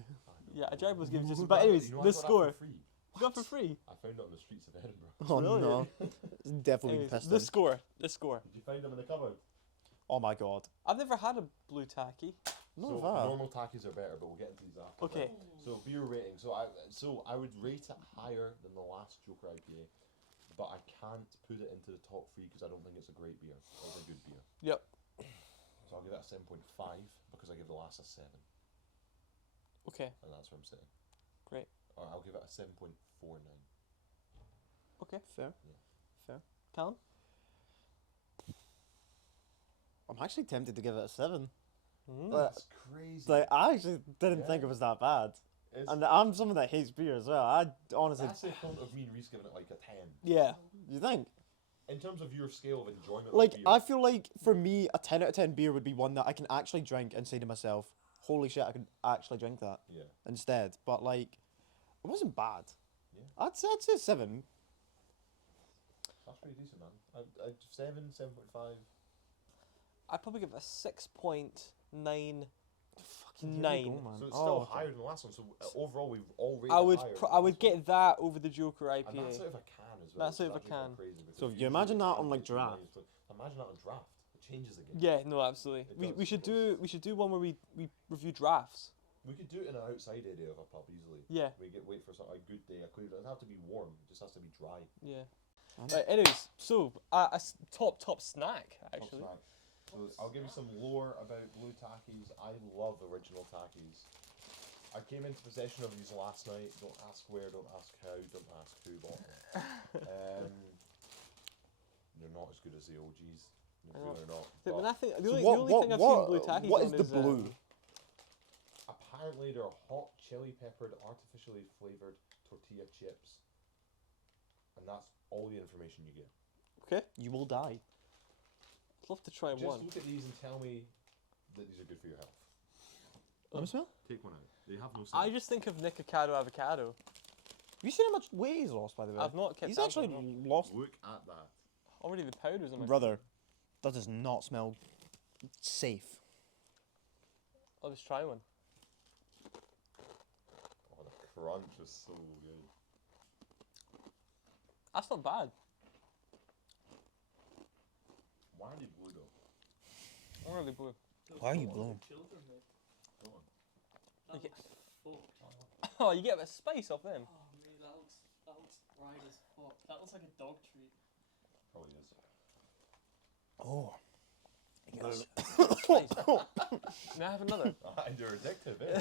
Yeah, a Jaguars game just. But But anyways, you know, I the got that score. for free. You got for free. I found it on the streets of Edinburgh. Oh Really? no. It's definitely Anyways, pissed the in. score. The score. Did you find them in the cupboard? Oh my god. I've never had a blue tacky. No, So that. normal Takis are better, but we'll get into these after. Okay. So beer rating. So I would rate it higher than the last Joker IPA, but I can't put it into the top 3 because I don't think it's a great beer. It's a good beer. Yep. So I'll give it a 7.5 because I give the last a 7, Okay. and that's where I'm sitting. Great. Or I'll give it a 7.49. Okay. Fair. Yeah. Fair. Callum. I'm actually tempted to give it a 7. Mm. But That's crazy. like, I actually didn't think Yeah. it was that bad. And I'm someone that hates beer as well. I honestly. That's the equivalent of me and Reece giving it like a 10. Yeah. You think? In terms of your scale of enjoyment Like, of beer. I feel like for me, a 10 out of 10 beer would be one that I can actually drink and say to myself, holy shit, I could actually drink that Yeah. instead. But, like, it wasn't bad. Yeah. I'd say 7. That's pretty decent, man. I'd 7.5. I'd probably give it a 6.9. Fucking Nine. Here we go, man. So it's still okay. higher than the last one. So overall, we've all rated I would higher than I the would last one. get that over the Joker And that's IPA. out of a can as well. That's out of a actually quite can. crazy because So if you usually imagine the that can on, like, takes you draft. nice, but imagine that on draft. It changes the game. Yeah, no, absolutely. It We does, should it do one where we review drafts. We could do it in an outside area of a pub easily. Yeah. We wait for a good day. It doesn't have to be warm. It just has to be dry. Yeah. I know. Right, anyways, so top snack actually. Top snack. So I'll give you some lore about blue tackies. I love original tackies. I came into possession of these last night. Don't ask where, don't ask how, don't ask who bought them. They're not as good as the OGs. They're really not. When But I think the So only thing I've seen blue tackies what on is the blue? apparently they're hot chili peppered, artificially flavored tortilla chips. And that's all the information you get. Okay, You will die. I'd love to try Just one. look at these and tell me that these are good for your health. Let me smell. Take one out. They have no I just think of Nikocado avocado. Have you seen how much weight he's lost, by the way? I've not kept. He's tabs actually on them. lost. Look at that. Already the powders on my. Brother, that does not smell safe. I'll just try one. Oh, the crunch is so good. That's not bad. Why are they blue though? I'm really blue. Why are you blue? Children, mate. Go on. That Okay. looks fucked. Oh, you get a bit of spice off them. Oh, mate, that looks fried as fuck. That looks like a dog treat. Probably is. Oh. Spice. May I have another? And you're addictive, eh?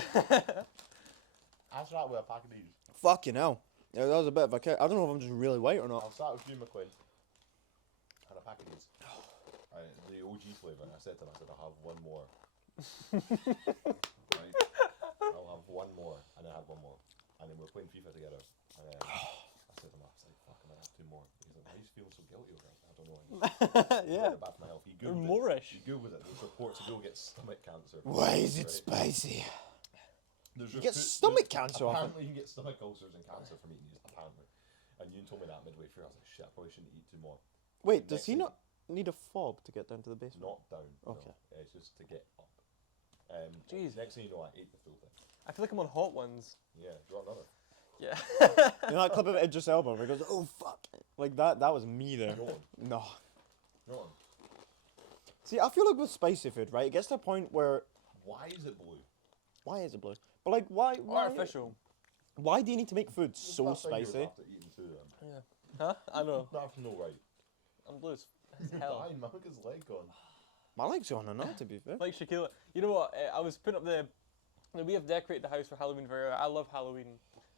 That's right with a pack of these. Fucking hell. Yeah, that was a bit of a kick. I don't know if I'm just really white or not. I'll start with you, McQueen. And a pack of these. Right, the OG flavour. I said to him, I said, I'll have one more. Right? I'll have one more. And I had one more. And then we were playing FIFA together. And then I said to him, I was like, fuck, I might have 2 more. He's like, why are you feeling so guilty over it? I don't know. Yeah. Bad for my health. He Or Googled it. Moorish. He Googled it. There's reports of people get stomach cancer. Why is it Right? spicy? There's You get repo- stomach there's- cancer off it. Apparently, you can get stomach ulcers and cancer from eating these. Apparently, and you told me that midway through. I was like, shit, I probably shouldn't eat 2 more. Wait, does Next he thing- not need a fob to get down to the basement? Not down. Okay. No, it's just to get up. Jeez. Next thing you know, I ate the full thing. I feel like I'm on hot ones. Yeah. Do you want another? Yeah. You know that clip of Idris Elba where he goes, oh fuck. Like that was me there. Go on. No. Go on. See, I feel like with spicy food, right, it gets to a point where, Why is it blue? why is it blue? But like, why? Artificial. Why do you need to make food so That's like you were spicy? after eating 2 of them. Yeah. Huh? I know. Not have to know right. I'm blue as You're hell. dying, man. Look at his leg gone. My legs are on a nut, to be fair. Like Shaquille. You know what? I was putting up the. We have decorated the house for Halloween very well. I love Halloween,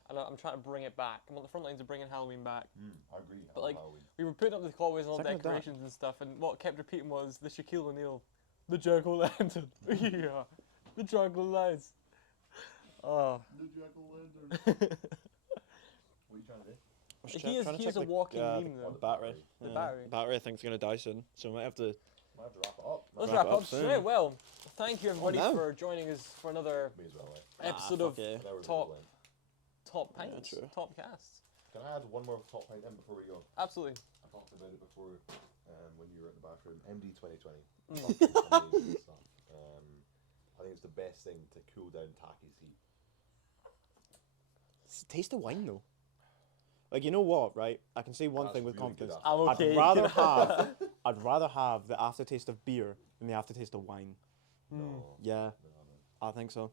and I'm trying to bring it back. I'm on the front lines of bringing Halloween back. I agree. But, I love like, Halloween. We were putting up the hallways and all Second of that. decorations and stuff, and what kept repeating was the Shaquille O'Neal, the jack-o'-lantern. Yeah, the jack-o'-lanterns. Oh. The jack-o'-lantern. What are you trying to do? He is a walking meme though. the Battery. The battery. Battery I think is gonna die soon, so we might have to. Might have to wrap it up. Let's Wrap wrap it up up soon. straight. Well, thank you everybody no. for joining us for another May as well, eh? episode of fuck yeah. An hour is a Top good length. Top Yeah, Pints, true. Top Casts. Can I add one more top pint in before we go? Absolutely. I talked about it before when you were in the bathroom. MD 2020. Mm. Fucking amazing stuff. I think it's the best thing to cool down Taki's heat. Taste the wine though. Like, you know what, right? I can say one That's thing with really good confidence. after. I'm okay. I'd rather have the aftertaste of beer than the aftertaste of wine. No. Yeah, No. I think so.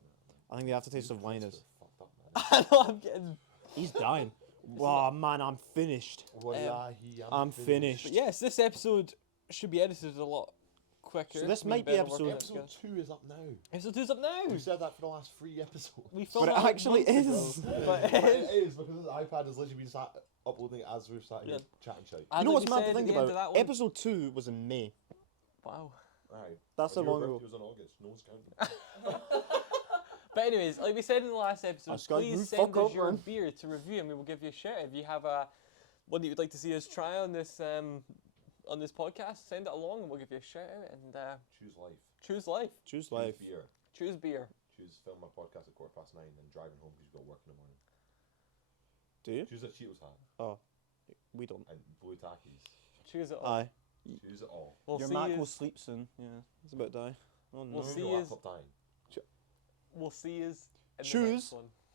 I think the aftertaste of wine is. Fucked up, man. I know I'm getting. He's dying. Wow, man, I'm finished. Wallahi, I'm finished. But yes, this episode should be edited a lot quicker. So this Me might and be Ben are working episode- on it Episode together. 2 is up now. Episode 2's up now. We said that for the last 3 episodes. We filmed But it that actually months is. ago. Yeah, But but it is because this iPad has literally been sat uploading it as we're sat here Yeah. chatting shit. And You know like what's we mad to said at think the end of that about? one- Episode 2 was in May. Wow. Aye. That's When so your long birthday ago. was in August. No one's counting. But anyways, like we said in the last episode, Us guys, please we send fuck us up, your man. beer to review, and we will give you a shout. If you have a one that you would like to see us try on this podcast, send it along, and we'll give you a shout out. And Choose life. choose life, Choose Choose life. beer. choose beer. Choose film my podcast at 9:15 and driving home because you got work in the morning. Do you? Choose a Cheetos hat Oh, we don't. and blue tackies. Choose it all. Aye. Choose it all. We'll Your see Mac you. will sleep soon. Yeah, it's about to die. Oh no. We'll Move see your yous. laptop down. We'll see you in the Choose. next one.